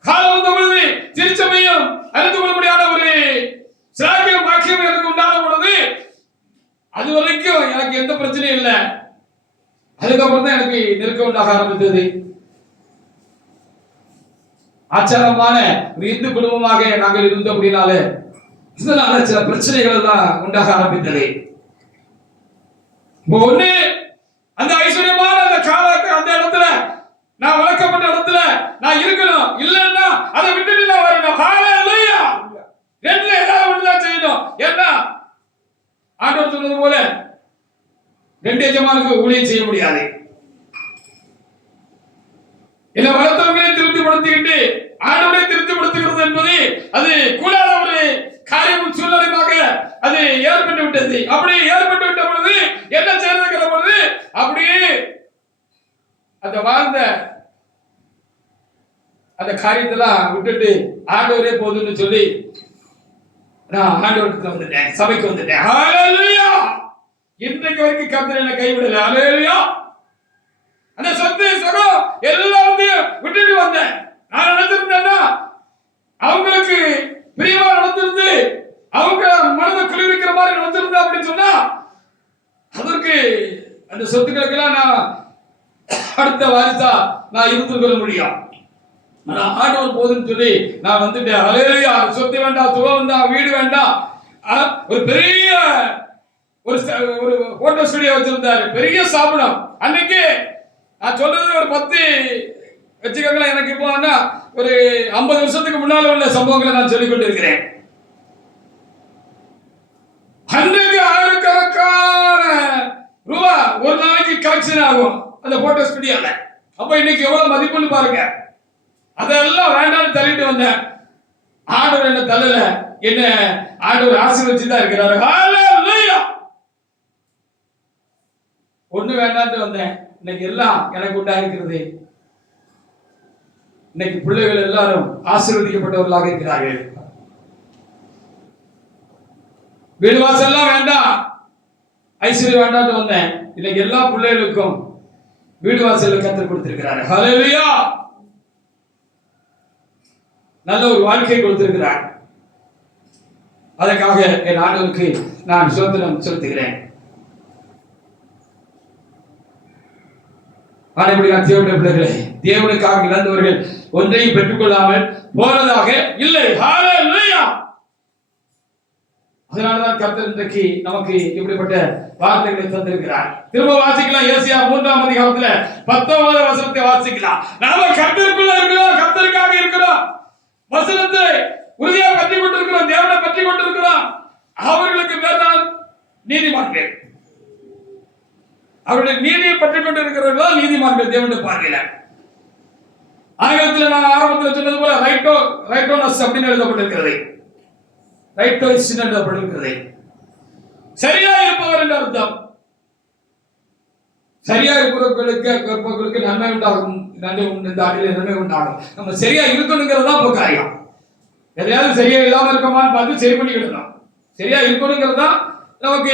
காலம் வந்த பொழுது திருச்சபையும் அறிந்து கொள்ள முடியாத ஒரு சிலாக்கியம் வாக்கியம் எனக்கு உண்டான பொழுது அது வரைக்கும் எனக்கு எந்த பிரச்சனையும் இல்லை. அதுக்கப்புறம் தான் எனக்கு நெருக்கம் உண்டாக ஆரம்பித்தது. ஆச்சாரமான ஒரு இந்து குடும்பமாக நாங்கள் இருந்தோம். அப்படின்னாலே இதனால சில பிரச்சனைகள் தான் உண்டாக ஆரம்பித்தது. ஒண்ணு அந்த ஐஸ்வர்யமான அந்த காலத்தை அந்த இடத்துல நான் வளர்க்கப்பட்ட இடத்துல நான் இருக்கணும், இல்லைன்னா அதை விட்டுட்டு நான் வரணும். ஹல்லேலூயா. ரெண்டுல ஏதாவது ஒண்ணுதான் செய்யணும். ஏன்னா ஆண்டவர் சொன்னது போல ரெண்டு எஜமானுக்கு ஊழியம் செய்ய முடியாது. என்ன வளர்த்தவர்களை திருப்திப்படுத்திக்கிட்டு ஆண்டவரை திருப்திப்படுத்துகிறது என்பது அது கூடாத ஒரு காரியம் சூழ்நிலையாக அது ஏற்பட்டு விட்டது. அப்படி ஏற்பட்டு விட்ட பொழுது என்ன செய்யறதுங்கிற பொழுது அப்படியே அந்த வாழ்ந்த அந்த காரியத்தெல்லாம் விட்டுட்டு ஆண்டவரே போதுன்னு சொல்லி நான் ஆண்டவருக்கு வந்துட்டேன், சபைக்கு வந்துட்டேன். ஹல்லேலூயா. இன்றைக்கு வரைக்கும் கர்த்தர் என்னை கைவிடல. ஹல்லேலூயா. அந்த சொத்து சுகம் எல்லாத்தையும் விட்டுட்டு வந்தேன். நான் நினைச்சிருந்தேன்னா அவங்களுக்கு பிரியமா நடந்திருந்து அவங்க மனதை குளிர்விக்கிற மாதிரி நடந்திருந்தா அப்படின்னு சொன்னா அதற்கு அந்த சொத்துக்களுக்கெல்லாம் நான் அடுத்த வாரிசா நான் இருந்து கொள்ள முடியும். ஆண்டவர் போதுன்னு சொல்லி நான் வந்துட்டேன். ஹல்லேலூயா. சொத்து வேண்டாம், சுகம் வேண்டாம், வீடு வேண்டாம். ஒரு பெரிய ஒரு போட்டோ ஸ்டுடியோ வச்சிருந்தாரு, பெரிய சாப்பிடம். அன்னைக்கு நான் சொல்றது ஒரு 10 வச்சுக்கோங்களேன். எனக்கு இப்போ ஒரு 50 வருஷத்துக்கு முன்னால உள்ள சம்பவங்களை நான் சொல்லிக் கொண்டு இருக்கிறேன். அன்றைக்கு ஆயிரக்கணக்கான ரூபா ஒரு நாளைக்கு கலெக்ஷன் ஆகும் அந்த போட்டோ ஸ்டுடியோல. அப்ப இன்னைக்கு எவ்வளவு மதிப்புன்னு பாருங்க. அதெல்லாம் வேண்டாம்னு தள்ளிட்டு வந்தேன். ஆண்டவர் என்ன தள்ளல, என்ன ஆண்டவர் ஆசீர்வதிச்சுதான் இருக்கிறாரு. ஹல்லேலூயா. ஒண்ணு வேண்டாம்னு வந்தேன். இன்னைக்கு எல்லாம் எனக்கு உண்டாயிருக்கிறது. இன்னைக்கு பிள்ளைகள் எல்லாரும் ஆசீர்வதிக்கப்பட்டவர்களாக இருக்கிறார்கள். வீடு வாசல் எல்லாம் வேண்டாம், ஐஸ்வர்யம் வேண்டாம்னு வந்தேன். இன்னைக்கு எல்லா பிள்ளைகளுக்கும் வீடு வாசல் கற்றுக் கொடுத்திருக்கிறார். ஹல்லேலூயா. நல்ல ஒரு வாழ்க்கை கொடுத்திருக்கிறார். அதற்காக என் ஆண்டவருக்கு நான் ஸ்தோத்திரம் செலுத்துகிறேன். பிள்ளைகளே, தேவனுக்காக இழந்தவர்கள் ஒன்றையும் பெற்றுக் கொள்ளாமல் போனதாக இல்லை. ஹல்லேலூயா. அதனாலதான் கர்த்தர் இன்றைக்கு நமக்கு இப்படிப்பட்ட வார்த்தைகளை தந்திருக்கிறார். திரும்ப வாசிக்கலாம். ஏசாயா 3ஆம் அதிகாரத்துல 19வது வசனத்தை வாசிக்கலாம். நாம கர்த்தருக்குள்ள இருக்கிறோம், கர்த்தருக்காக இருக்கிறோம், வசனத்தை உறுதியாக பற்றி கொண்டிருக்கிறோம், தேவனை பற்றி கொண்டிருக்கிறோம். அவர்களுக்கு மேல்தான் நீதிமான்கள். அவருடைய நீதியை பற்றி கொண்டிருக்கிறவர்கள் நீதிமான்கள் தேவனுடைய பார்வையில. ஆங்கிலத்தில் நான் ஆரம்பத்தில் சொன்னது போல ரைட்டோனஸ் அப்படின்னு எழுதப்பட்டிருக்கிறது. ரைட்டோஸ் எழுதப்பட்டிருக்கிறது. சரியா இருப்பவர் என்ற அர்த்தம். சரியா இருப்பவர்களுக்கு நன்மை உண்டாகும், நன்மை உண்டாகும். நம்ம சரியா இருக்கணுங்கிறது தான் இப்போ காரியம். எதையாவது சரியா இல்லாம இருக்கமான்னு பார்த்து சரி பண்ணிக்கிடணும். சரியா இருக்கணுங்கிறது தான் நமக்கு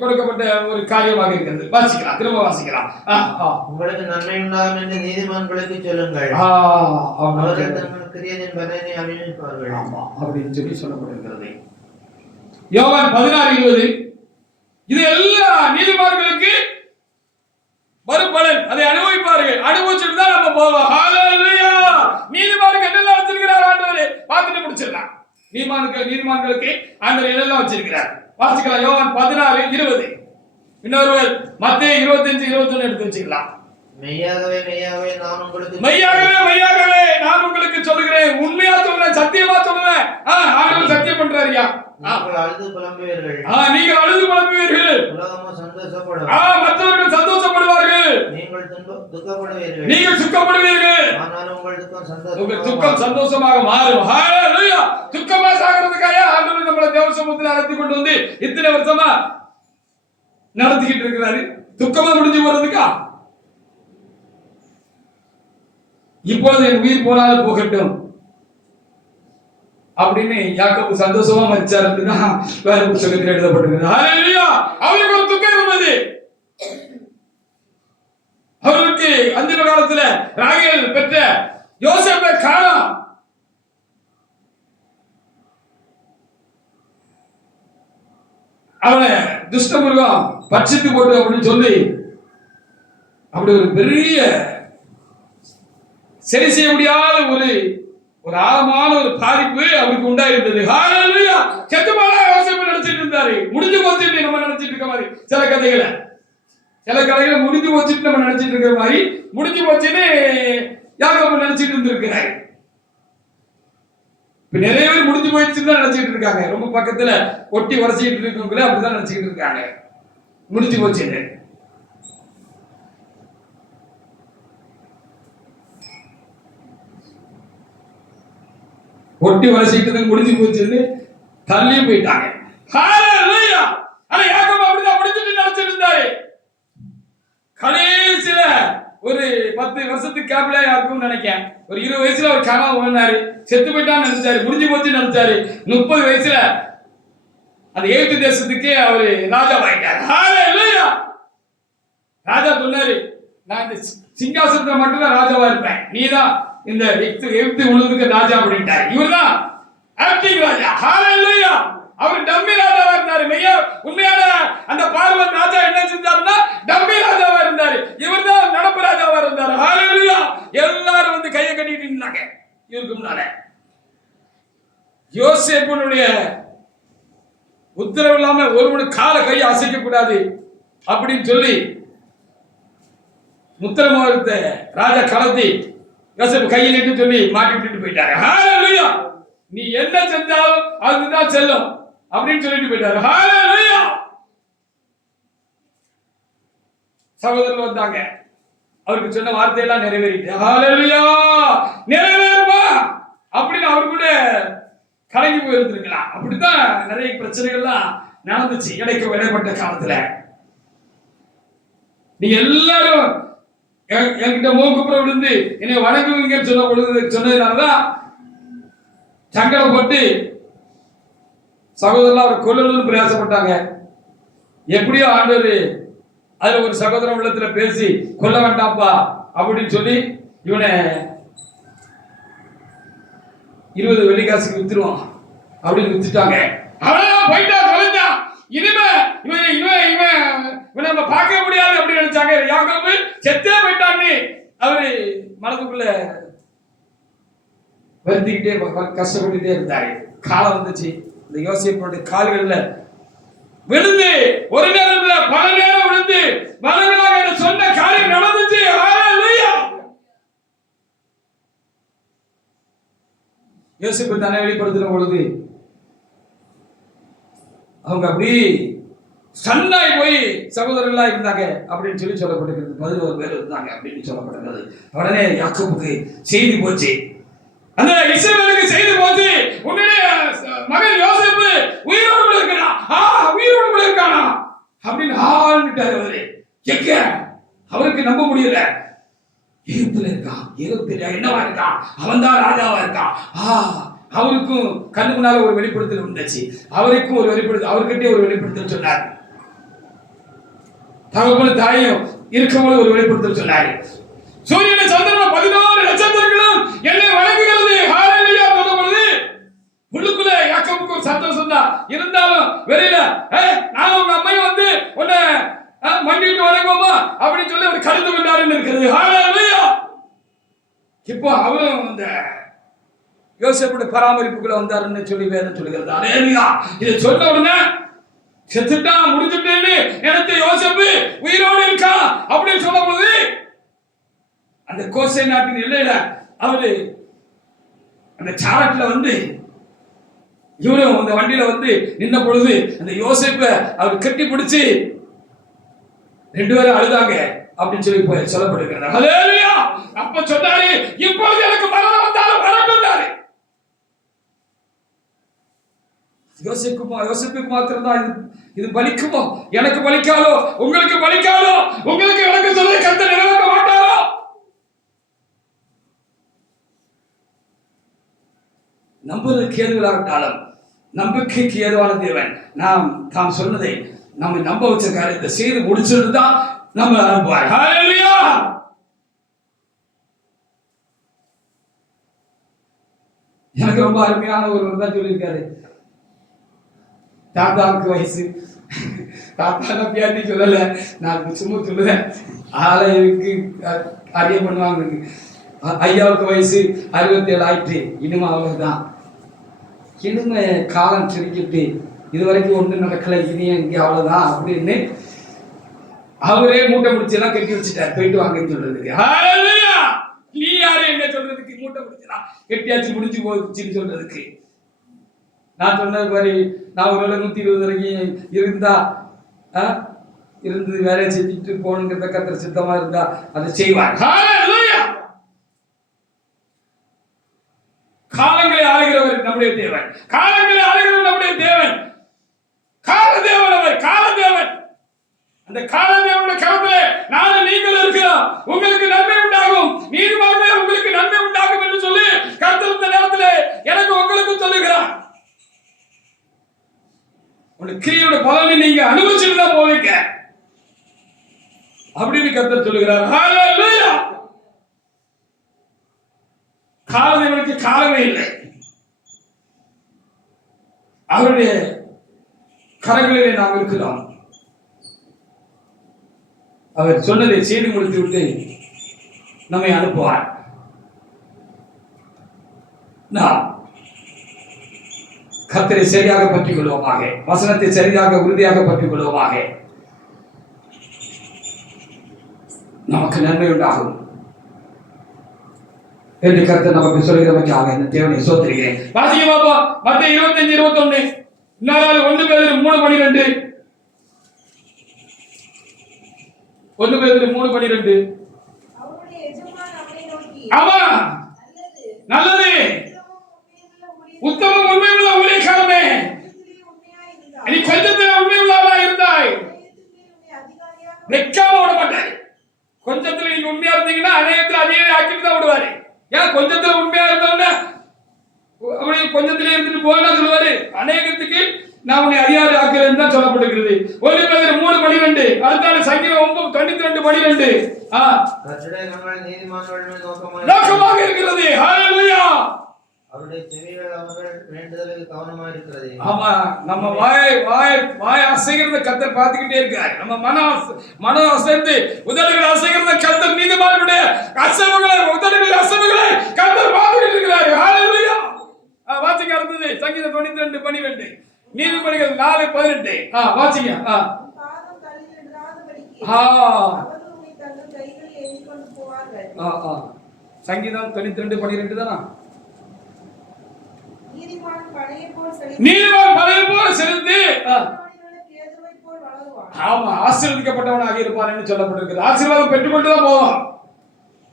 கொடுக்கப்பட்ட ஒரு காரியமாக இருக்கிறது. வாசிக்கலாம், திரும்ப வாசிக்கலாம். உங்களுக்கு நன்மை உண்டாகும் என்று நீதிமான்களுக்கு சொல்லுங்கள். அவர்கள் தங்கள் கிரியதின் பலனை அனுபவிப்பார்கள். ஆமா அப்படின்னு சொல்லப்படுகிறது. யோவான் 16:20. இது எல்லா நீதிமான்களுக்கு வரும் பலன், அதை அனுபவிப்பார்கள். அனுபவிச்சுட்டு தான் நம்ம போவோம். ஹalleluya. நீதிமானுக்கு என்னெல்லாம் வச்சிருக்கிறார் ஆண்டவரே பார்த்துட்டு முடிச்சிடலாம். நீதிமான்களுக்கு ஆண்டவர் என்னெல்லாம் வச்சிருக்கிறார் வாசிக்கலாம். யோவான் 16:20. இன்னொருவர் மத்தேயு 25:21 எடுத்து வச்சுக்கலாம். மெய்யாகவே மெய்யாகவே நான் உங்களுக்கு சொல்லுகிறேன், உண்மையா சொல்றேன், சத்தியமா சொல்றேன். ஆண்டவர் சத்தியம் பண்றாருயா. நீங்கள் அழுது புலம்புவீர்கள். நீங்கள் அழுது புலம்புவீர்கள். உலகமோ சந்தோஷப்படும். மற்றவர்கள் சந்தோஷப்படுவார்கள். நீங்கள் துக்கப்படுவீர்கள். நீங்கள் சுக்கப்படுவீர்கள். ஆனாலும் உங்கள் துக்கம் சந்தோஷமாக மாறும். ஹalleluya. துக்கமா சாகிறதுக்காக ஆண்டவர் நம்மளை தேவசமூகத்தில் அழைத்து கொண்டு வந்து இத்தனை வருஷமா நடத்திக்கிட்டு இருக்கிறாரு. துக்கமா முடிஞ்சு போறதுக்கா? இப்பொழுது என் உயிர் போனாலும் போகட்டும் அப்படின்னு யாக்கோபு சந்தோஷமா மரிச்சாருன்னா வேற புத்தகத்தில் எழுதப்பட்டிருக்கிறது. ஹalleluya. அவருக்கு ஒரு துக்கம் இருந்தது. அவருக்கு அந்த காலத்துல ராகேல் பெற்ற யோசேப்பை காணோம். அவனை துஷ்ட மிருகம் பட்சித்து போட்டு அப்படின்னு சொல்லி அப்படி ஒரு பெரிய சரி செய்ய முடியாத ஒரு ஆழமான ஒரு பாதிப்பு அவருக்கு உண்டாயிருந்தது. ஹalleluya. செத்து போல யோசேப்பு நினைச்சிட்டு இருந்தாரு. முடிஞ்சு போச்சுட்டு நம்ம நினைச்சிட்டு இருக்க மாதிரி சில கதைகளை முடிஞ்சு போச்சுட்டு நம்ம நினைச்சிட்டு இருக்கிற மாதிரி முடிஞ்சு போச்சுன்னு யாக்கோபு நினைச்சிட்டு இருந்திருக்கிறாரு. இப்ப நிறைய பேர் முடிஞ்சு போயிடுச்சுன்னு தான் நினைச்சிட்டு இருக்காங்க. ரொம்ப பக்கத்துல ஒட்டி உரசிக்கிட்டு இருக்கவங்களே அப்படிதான் நினைச்சுக்கிட்டு இருக்காங்க முடிஞ்சு போச்சுன்னு. ஒட்டி வளர்ச்சிட்டு முடிஞ்சு போச்சுன்னு தள்ளி போயிட்டாங்க. ஹalleluya. ஆனா யாக்கோபு அப்படிதான் முடிஞ்சிட்டு நினைச்சிட்டு இருந்தாரு. கடைசில ஒரு 10 வருஷத்துக்கு கேப்ல யாருக்கும் நினைக்கிறேன் ஒரு 20 வயசுல ஒரு கனவு ஓடினாரு. செத்து போயிட்டான்னு நினைச்சாரு. முடிஞ்சு போச்சு நினைச்சாரு. 30 வயசுல அந்த எகிப்து தேசத்துக்கு அவரு ராஜாவாயிட்டாரு. ஹalleluya. ராஜா சொன்னாரு, நான் இந்த சிங்காசனத்துல மட்டும் தான் ராஜாவா இருப்பேன், நீதான் இந்த எகிப்து முழுவதுக்கு ராஜா அப்படின்ட்டாரு. இவர்தான் ஆக்டிங் ராஜா. ஹalleluya. அவர் டம்மி ராஜாவா இருந்தாரு. உண்மையான அந்த பார்வன் ராஜா என்ன செஞ்சாருன்னா டம்மி ராஜாவா இருந்தாரு. இவர்தான் நடப்பு ராஜாவா இருந்தாரு. ஹalleluya. எல்லாரும் வந்து கையை கட்டிட்டு இருந்தாங்க. இவருக்கு முன்னால யோசேப்புனுடைய உத்தரவு இல்லாம ஒருவனுக்கு கால கையை அசைக்க கூடாது அப்படின்னு சொல்லி முத்திரமோகத்தை ராஜா கலத்தி யோசேப்பு கையை நிட்டு சொல்லி மாட்டி விட்டுட்டு போயிட்டாரு. ஹalleluya. நீ என்ன செஞ்சாலும் அதுதான் செல்லும் அப்படின்னு சொல்லிட்டு போயிட்டாரு. ஹalleluya. சகோதரர்கள் வந்தாங்க. அவருக்கு சொன்ன வார்த்தையெல்லாம் நிறைவேறிட்டு ஹalleluya நிறைவேறுமா அப்படின்னு அவரு கூட கலங்கி போயிருந்திருக்கலாம். அப்படித்தான் நிறைய பிரச்சனைகள்லாம் நடந்துச்சு இடைக்கு விடைப்பட்ட காலத்துல. நீங்க எல்லாரும் என்கிட்ட மோக்குப்புற விழுந்து என்னை வணங்குவீங்கன்னு சொன்னதுனாலதான் சங்கடப்பட்டு சகோதரன் அவரை கொல்லணும்னு பிரயாசப்பட்டாங்க. எப்படியோ ஆண்டவர் அதுல ஒரு சகோதரன் உள்ளத்துல பேசி கொல்ல வேண்டாம்ப்பா அப்படின்னு சொல்லி இவனை 20 வெள்ளிக்காசுக்கு வித்துருவான் அப்படின்னு வித்துட்டாங்க. அவன் போயிட்டா தொலைஞ்சான். இனிமே இவன் நம்ம பார்க்க முடியாது அப்படின்னு நினைச்சாங்க. யாக்கோபு செத்தே போயிட்டான்னு அவரு மனதுக்குள்ள வருத்திக்கிட்டே கஷ்டப்பட்டுட்டே இருந்தாரு. காலம் வந்துச்சு. இந்த யோசேப்புடைய கால்கள்ல விழுந்து ஒரு நேரம் இல்ல பல நேரம் விழுந்து மனங்களாக சொன்ன காரியம் நடந்துச்சு. ஹalleluya. யோசேப்பு தன்னை வெளிப்படுத்துற பொழுது அவங்க அப்படி சன்னாய் போய் சகோதரர்களா இருந்தாங்க அப்படின்னு சொல்லி சொல்லப்பட்டிருக்கிறது. 11 பேர் இருந்தாங்க அப்படின்னு சொல்லப்பட்டிருக்கிறது. உடனே யாக்கோபுக்கு செய்தி போச்சு. அந்த இஸ்ரவேலுக்கு செய்தி போச்சு. உன்னுடைய மகன் யோசேப்பு உயிரோடு இருக்கானா அப்படின்னு ஆள்ட்டாரு அவரு. எங்க அவருக்கு நம்ப முடியல. எகிப்துல இருக்கான். எகிப்துல என்னவா இருக்கான்? அவன் தான் ராஜாவா இருக்கான். அவருக்கும் கண்ணு முன்னால ஒரு வெளிப்படுத்தல் இருந்துச்சு. அவருக்கும் ஒரு வெளிப்படுத்தல், அவர்கிட்டே ஒரு வெளிப்படுத்தல் சொன்னார். தகப்பனும் தாயும் இருக்கும்போது ஒரு வெளிப்படுத்தல் சொன்னாரு. சூரியனை சந்திரன் 16 நட்சத்திரங்களும் என்னை வணங்குகிறது. இருந்தாலும் வெளியில நான் உங்க அம்மையும் வந்து உன்னை மண்டிட்டு வணங்குவோமா அப்படின்னு சொல்லி அவர் கலந்து கொண்டாருன்னு இருக்கிறது. ஹல்லேலூயா. இப்போ அவரும் இந்த யோசேப்புடைய பராமரிப்புக்குள்ள வந்தாருன்னு சொல்லி வேதம் சொல்லுகிறது. ஹல்லேலூயா. இதை சொன்ன உடனே செத்துட்டான் முடிஞ்சுட்டேன்னு எனக்கு யோசேப்பு உயிரோடு இருக்கா அப்படின்னு சொல்ல பொழுது அந்த கோசை நாட்டின் எல்லையில அவரு அந்த சாரட்ல வந்து இவரும் அந்த வண்டியில வந்து நின்ன பொழுது அந்த யோசேப்ப அவர் கட்டி பிடிச்சு 2 பேரும் அழுதாங்க அப்படின்னு சொல்லி போய் சொல்லப்படுகிறது. ஹல்லேலூயா. அப்ப சொன்னாரு, இப்பொழுது எனக்கு மரணம் வந்தாலும் வரட்டும். யோசிப்புக்கு மாத்திரம் தான் இது பலிக்குமோ, எனக்கு பலிக்காதோ, உங்களுக்கு பலிக்காதோ, உங்களுக்கு எனக்கு சொல்லி கர்த்தர் நிறைவேற்ற மாட்டாரோ? நம்புவதற்கு ஏதுவாகட்டாலும் நம்பிக்கைக்கு ஏதுவான தேவன் தாம் சொன்னதை நம்ம நம்ப வச்ச காரியத்தை செய்து முடிச்சுட்டு தான் நம்ம அனுப்புவார். ஹல்லேலூயா. எனக்கு ரொம்ப அருமையான ஒருவர் தான் சொல்லியிருக்காரு. தாத்தாவுக்கு வயசு, தாத்தா பியாட்டி சொல்லல, நான் சும்மா சொல்லுவேன். ஆலயத்துக்கு அறிய பண்ணுவாங்க. ஐயாவுக்கு வயசு 67 ஆயிட்டு, இனிமே அவ்வளவுதான். இனிமே காலம் சுருக்கிட்டு இது வரைக்கும் ஒன்றும் நடக்கல, இனியும் இங்கே அவ்வளவுதான் அப்படின்னு அவரே மூட்டை முடிச்செல்லாம் கட்டி வச்சுட்டார். போயிட்டு வாங்கன்னு சொல்றதுக்கு. ஹல்லேலூயா. நீ யாரு என்ன சொல்றதுக்கு? மூட்டை முடிச்சலாம் கட்டியாச்சு முடிஞ்சு போச்சுன்னு சொல்றதுக்கு. நான் சொன்னது மாதிரி நான் ஒரு 120 வரைக்கும் இருந்தா இருந்து வேலையை செஞ்சுட்டு போகணுங்கிறத கர்த்தர் சித்தமா இருந்தா அதை செய்வார். ஹல்லேலூயா. காலங்களை ஆளுகிறவர் நம்முடைய தேவன். காலங்களை ஆளுகிறவர் நம்முடைய தேவன். காலதேவன் அவர். காலதேவன். அந்த காலதேவனுடைய கரத்திலே நானும் நீங்களும் இருக்கிறோம். உங்களுக்கு நன்மை உண்டாகும், நீதிமானே உங்களுக்கு நன்மை உண்டாகும் என்று சொல்லி கர்த்தர் இந்த நேரத்திலே எனக்கு உங்களுக்கு சொல்லுகிறார். உங்க கிரியோட பலனை நீங்க அனுபவிச்சுட்டு தான் போவீங்க அப்படின்னு கர்த்தர் சொல்லுகிறார். ஹல்லேலூயா. காலதேவனுக்கு காலமே இல்லை. அவருடைய கரங்களிலே நாம் இருக்கிறோம். அவர் சொன்னதை செய்து முடித்து விட்டு நம்மை அனுப்புவார். நாம் கர்த்தரை சரியாக பற்றிக் கொள்வோமாக, வசனத்தை சரியாக உறுதியாக பற்றிக் கொள்வோமாக, நமக்கு நன்மை உண்டாகும் என்று கர்த்தர் நமக்கு சொல்கிறவற்றாக இந்த தேவனை சோதரிக்கிறேன். வாசிக்க பாப்பா. மத்தேயு 25:21. இன்னொரு 1 பேதுரு 3:12. 1 பேதுரு 3:12. ஆமா, நல்லது, உத்தம உண்மையுள்ள ஊழியக்காரனே, நீ கொஞ்சத்துல உண்மையுள்ளவனா இருந்தாய், வெக்காம விட மாட்டாய். கொஞ்சத்துல நீங்க உண்மையா இருந்தீங்கன்னா அநேகத்துல அதே ஆக்கிட்டு தான் விடுவாரு. ஏன் கொஞ்சத்துல உண்மையா இருந்தோம்னா அப்படி கொஞ்சத்துல இருந்துட்டு போனா சொல்லுவாரு, அநேகத்துக்கு நான் உன்னை அதிகாரி ஆக்குறேன்னு தான் சொல்லப்பட்டிருக்கிறது. 1 பேதுரு 3:12. அடுத்தால சங்கீதம் 92:12. நோக்கமாக இருக்கிறது. ஹல்லேலூயா. அவருடைய செவிகள் அவர்கள் வேண்டுதலுக்கு கவனமா இருக்கிறது. ஆமா, நம்ம வாய் அசைகிறத கர்த்தர் பார்த்துக்கிட்டே இருக்கார். நம்ம மனம் அசைந்து உதடுகள் அசைகிறத கர்த்தர் நீதிமானுடைய அசைவுகளை, உதடுகள் அசைவுகளை கர்த்தர் பார்த்துக்கிட்டு இருக்கிறார். ஹல்லேலூயா. வாசிக்க இருந்தது சங்கீதம் 92:12. நீதிமொழிகள் 4:18. வாசிங்க. சங்கீதம் 92:12 தானா? நீதிமான் பழைய போல் செலுத்தி ஆமா ஆசீர்வதிக்கப்பட்டவனாக இருப்பான்னு சொல்லப்பட்டிருக்கிறது. ஆசீர்வாதம் பெற்றுக்கொண்டு தான் போவோம்.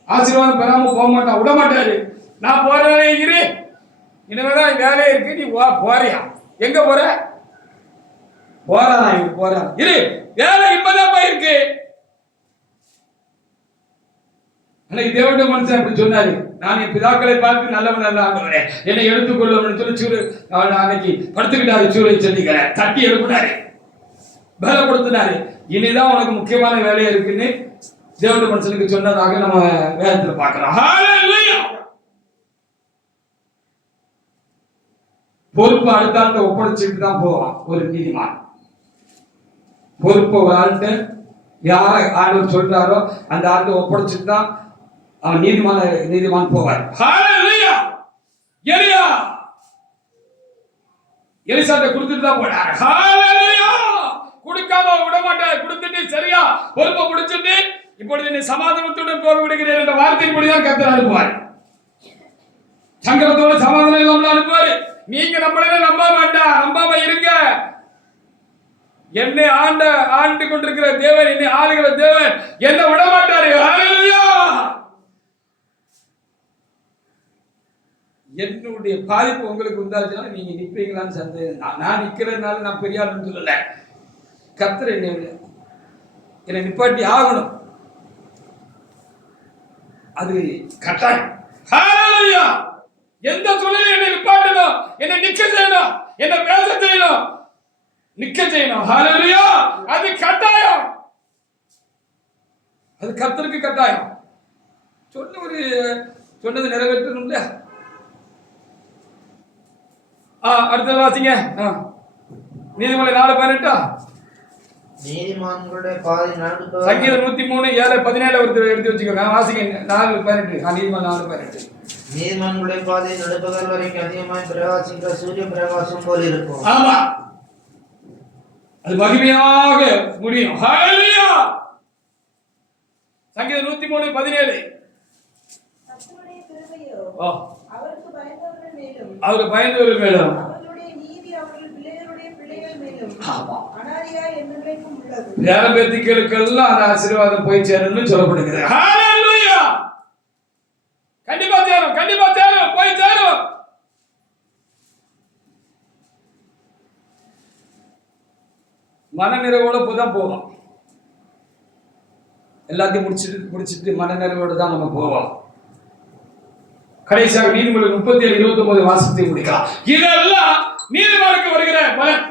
ஆசீர்வாதம் பெறாம போக மாட்டான், விட மாட்டாரு. நான் போற வேலையை இரு, இனிமேதான் வேலையே இருக்கு, நீ போறியா? எங்க போற? போறானா? போறான், இரு, வேலை இப்பதான் போயிருக்கு. அன்னைக்கு தேவனுடைய மனுஷன் அப்படி சொன்னாரு, நான் என் பிதாக்களை பார்த்து நல்லவன் அல்ல ஆண்டவரே, என்னை எடுத்துக்கொள்ளும் சொல்லி சூடு அன்னைக்கு படுத்துக்கிட்டாரு. சூரை சொல்லிக்கிற தட்டி எழுப்பினாரு, பலப்படுத்தினாரு. இனிதான் உனக்கு முக்கியமான வேலையா இருக்குன்னு தேவனுடைய மனுஷனுக்கு சொன்னதாக நம்ம வேதத்துல பார்க்கிறோம். ஹல்லேலூயா. பொறுப்பு அடுத்த ஆள்கிட்ட ஒப்படைச்சிட்டு தான் போவான் ஒரு நீதிமான். பொறுப்பு ஒரு ஆள்கிட்ட யார ஆண்டவர் சொல்றாரோ அந்த ஆள்கிட்ட ஒப்படைச்சிட்டு தான் அவன் நீதிமான் போவார். ஹல்லேலூயா. எலியா எலிசாட்ட கொடுத்துட்டு தான் போனார். ஹல்லேலூயா. கொடுக்காம விட மாட்டார். கொடுத்துட்டு சரியா பொறுப்பை முடிச்சிட்டு இப்பொழுது நீ சமாதானத்துடன் போக விடுகிறேன் என்ற வார்த்தையின்படி தான் கர்த்தர் அனுப்புவார். சங்கடத்தோட சமாதானம் இல்லாமல் அனுப்புவார். நீங்க நம்மளே நம்பாம இருங்க. என்னை ஆண்டு கொண்டிருக்கிற தேவன், என்னை ஆளுகிற தேவன் என்ன விட மாட்டாரு. ஹல்லேலூயா. என்னுடைய பாதிப்பு உங்களுக்கு உண்டாச்சுன்னா நீங்க நிற்பீங்களான்னு சந்தேகம். நான் நிக்கிறதுனால நான் பெரிய ஆளுன்னு சொல்லல. கர்த்தர் என்னை நிப்பாட்டி ஆகணும், அது கட்டாயம். ஹல்லேலூயா. எந்த சூழ்நிலையும் என்னை நிப்பாட்டணும், என்னை நிக்க செய்யணும், என்னை பேச செய்யணும், நிக்க செய்யணும். ஹல்லேலூயா. அது கட்டாயம், அது கர்த்தருக்கு கட்டாயம். சொன்னது நிறைவேற்றணும் இல்லையா? அடுத்த வாசிங்க. நீதிமொழி 4:18. நீதிமான்களுடைய பாதை நடப்பவர். சங்கீதம் 103:7-17 ஒருத்தர் எடுத்து வச்சுக்கோங்க. வாசிங்க 4:18. நீதிமொழி 4:18. நீதிமான்களுடைய பாதை நடப்பவர் வரைக்கும் அதிகமாய் பிரகாசிக்கிற சூரிய பிரகாசம் போல் இருக்கும். ஆமா, அது மகிமையாக முடியும். ஹல்லேலூயா. சங்கீதம் 103:17. அவருக்கு பயந்தவர்கள் மேலும் வேற பேத்திகளுக்கெல்லாம் அந்த ஆசீர்வாதம் போய் சேரணும்னு சொல்லப்படுகிறது. ஹல்லேலூயா. கண்டிப்பா சேரும், போய் சேரும். மனநிறைவோட போதான் போவோம். எல்லாத்தையும் முடிச்சிட்டு மனநிறைவோடு தான் நம்ம போவோம். கடைசியாக நீதிமொழி 37:29 வாசத்தை முடிக்கலாம். இதெல்லாம் நீதிமானுக்கு வருகிற பலன்.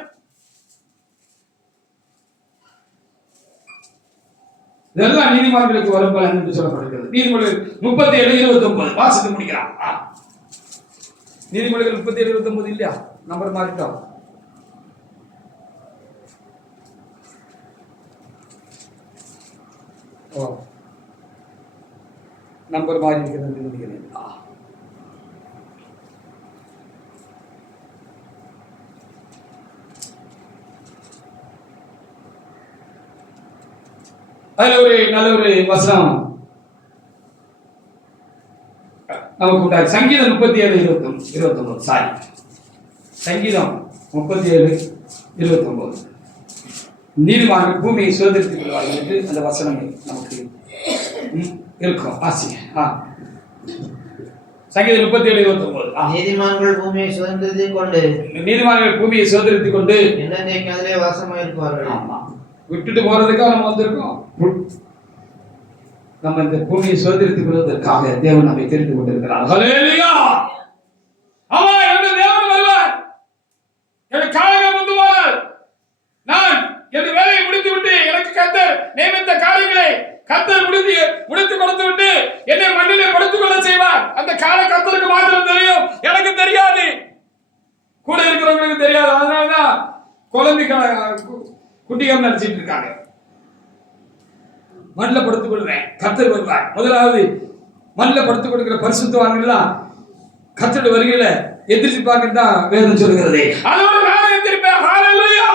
இதெல்லாம் நீதிமான்களுக்கு வரும் பலன் என்று சொல்லப்படுகிறது. நீதிமொழி 37:29 வாசத்தை முடிக்கலாம். நீதிமொழிகள் 37:29 இல்லையா? நம்பர் மாறிட்டோம். நம்பர் மாறி இருக்கிறது நினைக்கிறேன். அதுல ஒரு நல்ல ஒரு வசனம் நமக்கு உண்டாது. சங்கீதம் 37:29. சாரி, சங்கீதம் 37:29. நீதிமான்கள் பூமியை சுதந்திரத்துக் கொள்வார்கள் என்று அந்த வசனம் நமக்கு இருக்கும். ஆசிங்க. சங்கீதம் 37:29. நீதிமான்கள் பூமியை சுதந்திரத்திக் கொண்டு என்னென்னைக்கு அதிலே வாசமாக இருப்பார்கள். ஆமா, விட்டுட்டு போறதுக்காக நம்ம வந்திருக்கோம். நம்ம இந்த பூமியை சுதந்திரத்துக் கொள்வதற்காக தேவன் நம்மை தெரிந்து கொண்டிருக்கிறார். ஹல்லேலூயா. ஆமா, என்னுடைய தேவன் வருவார். எனக்கு காலங்கள் வந்து வருவார். நான் என் வேலையை முடித்து விட்டு எனக்கு கர்த்தர் நியமித்த காரியங்களை கர்த்தர் முடித்து கொடுத்து விட்டு என்னை மண்ணிலே படுத்துக் கொள்ள செய்வார். அந்த கால கர்த்தருக்கு மாத்திரம் தெரியும், எனக்கு தெரியாது, கூட இருக்கிறவங்களுக்கு தெரியாது. அதனாலதான் குழந்தை குட்டிகம் நினைச்சிட்டு இருக்காங்க. மண்ணில் படுத்துக் கொள்வேன், கர்த்தர் வருவார். முதலாவது மண்ணில் படுத்துக் கொடுக்கிற பரிசுத்தவான்கள் கர்த்தருடைய வருகையில எதிர்பார்க்க தான் வேதம் சொல்கிறது. அதோட நான் எந்திருப்பேன். ஹல்லேலூயா.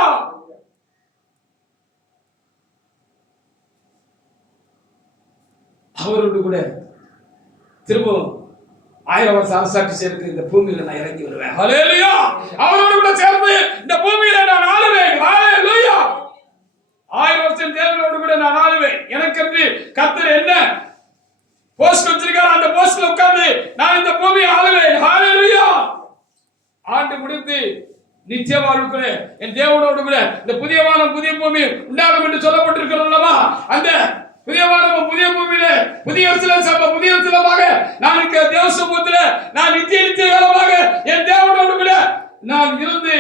அவரோடு கூட திரும்பவும் 1000 வருஷம் அரசாட்சி செய்யறதுக்கு இந்த பூமியில நான் இறங்கி வருவேன். ஹல்லேலூயா. அவரோடு கூட சேர்ந்து இந்த பூமியில நான் ஆளுவேன். ஹல்லேலூயா. 1000 வருஷம் தேவனோடு கூட நான் ஆளுவேன். எனக்கு கர்த்தர் என்ன போஸ்ட் வச்சிருக்காரு, அந்த போஸ்ட்ல உட்கார்ந்து நான் இந்த பூமியை ஆளுவேன். ஹல்லேலூயா. ஆண்டு முடித்து நித்திய வாழ்வுக்குள்ள என் தேவனோடு கூட இந்த புதிய வானம் புதிய பூமி உண்டாகும் என்று சொல்லப்பட்டிருக்கிறோம். அந்த புதிய வானம் புதிய பூமியில புதிய சிலமாக நான் தேவ சமூகத்துல நான் நித்திய காலமாக என் தேவனோடு கூட நான் இருந்து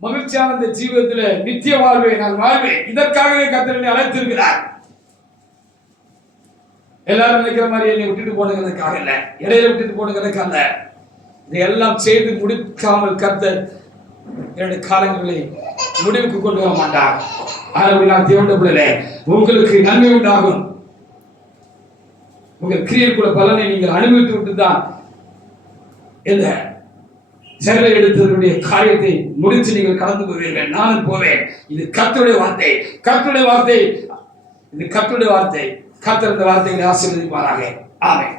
மகிழ்ச்சியான இந்த ஜீவிதத்துல நித்திய வாழ்வை நான் வாழ்வேன். இதற்காகவே கர்த்தர் என்னை அழைத்திருக்கிறார். எல்லாரும் நினைக்கிற மாதிரி என்னை விட்டுட்டு போனதுக்காக இல்ல, இடையில விட்டுட்டு போனதுக்காக இல்ல. இதையெல்லாம் செய்து முடிக்காமல் கர்த்தர் என்னுடைய காலங்களை முடிவுக்கு கொண்டு வர மாட்டார். ஆகவே நான் தேவனுடைய பிள்ளைகளே, உங்களுக்கு நன்மை உண்டாகும். உங்கள் கிரியைக்குள்ள பலனை நீங்கள் அனுபவித்து விட்டு தான் இந்த செயலை எடுத்ததனுடைய காரியத்தை முடித்து நீங்கள் கடந்து போவீர்கள். நானும் போவேன். இது கர்த்தருடைய வார்த்தை, கர்த்தருடைய வார்த்தை, இது கர்த்தருடைய வார்த்தை. கர்த்தர் இந்த வார்த்தைகளை ஆசீர்வதிப்பாராக. ஆமென்.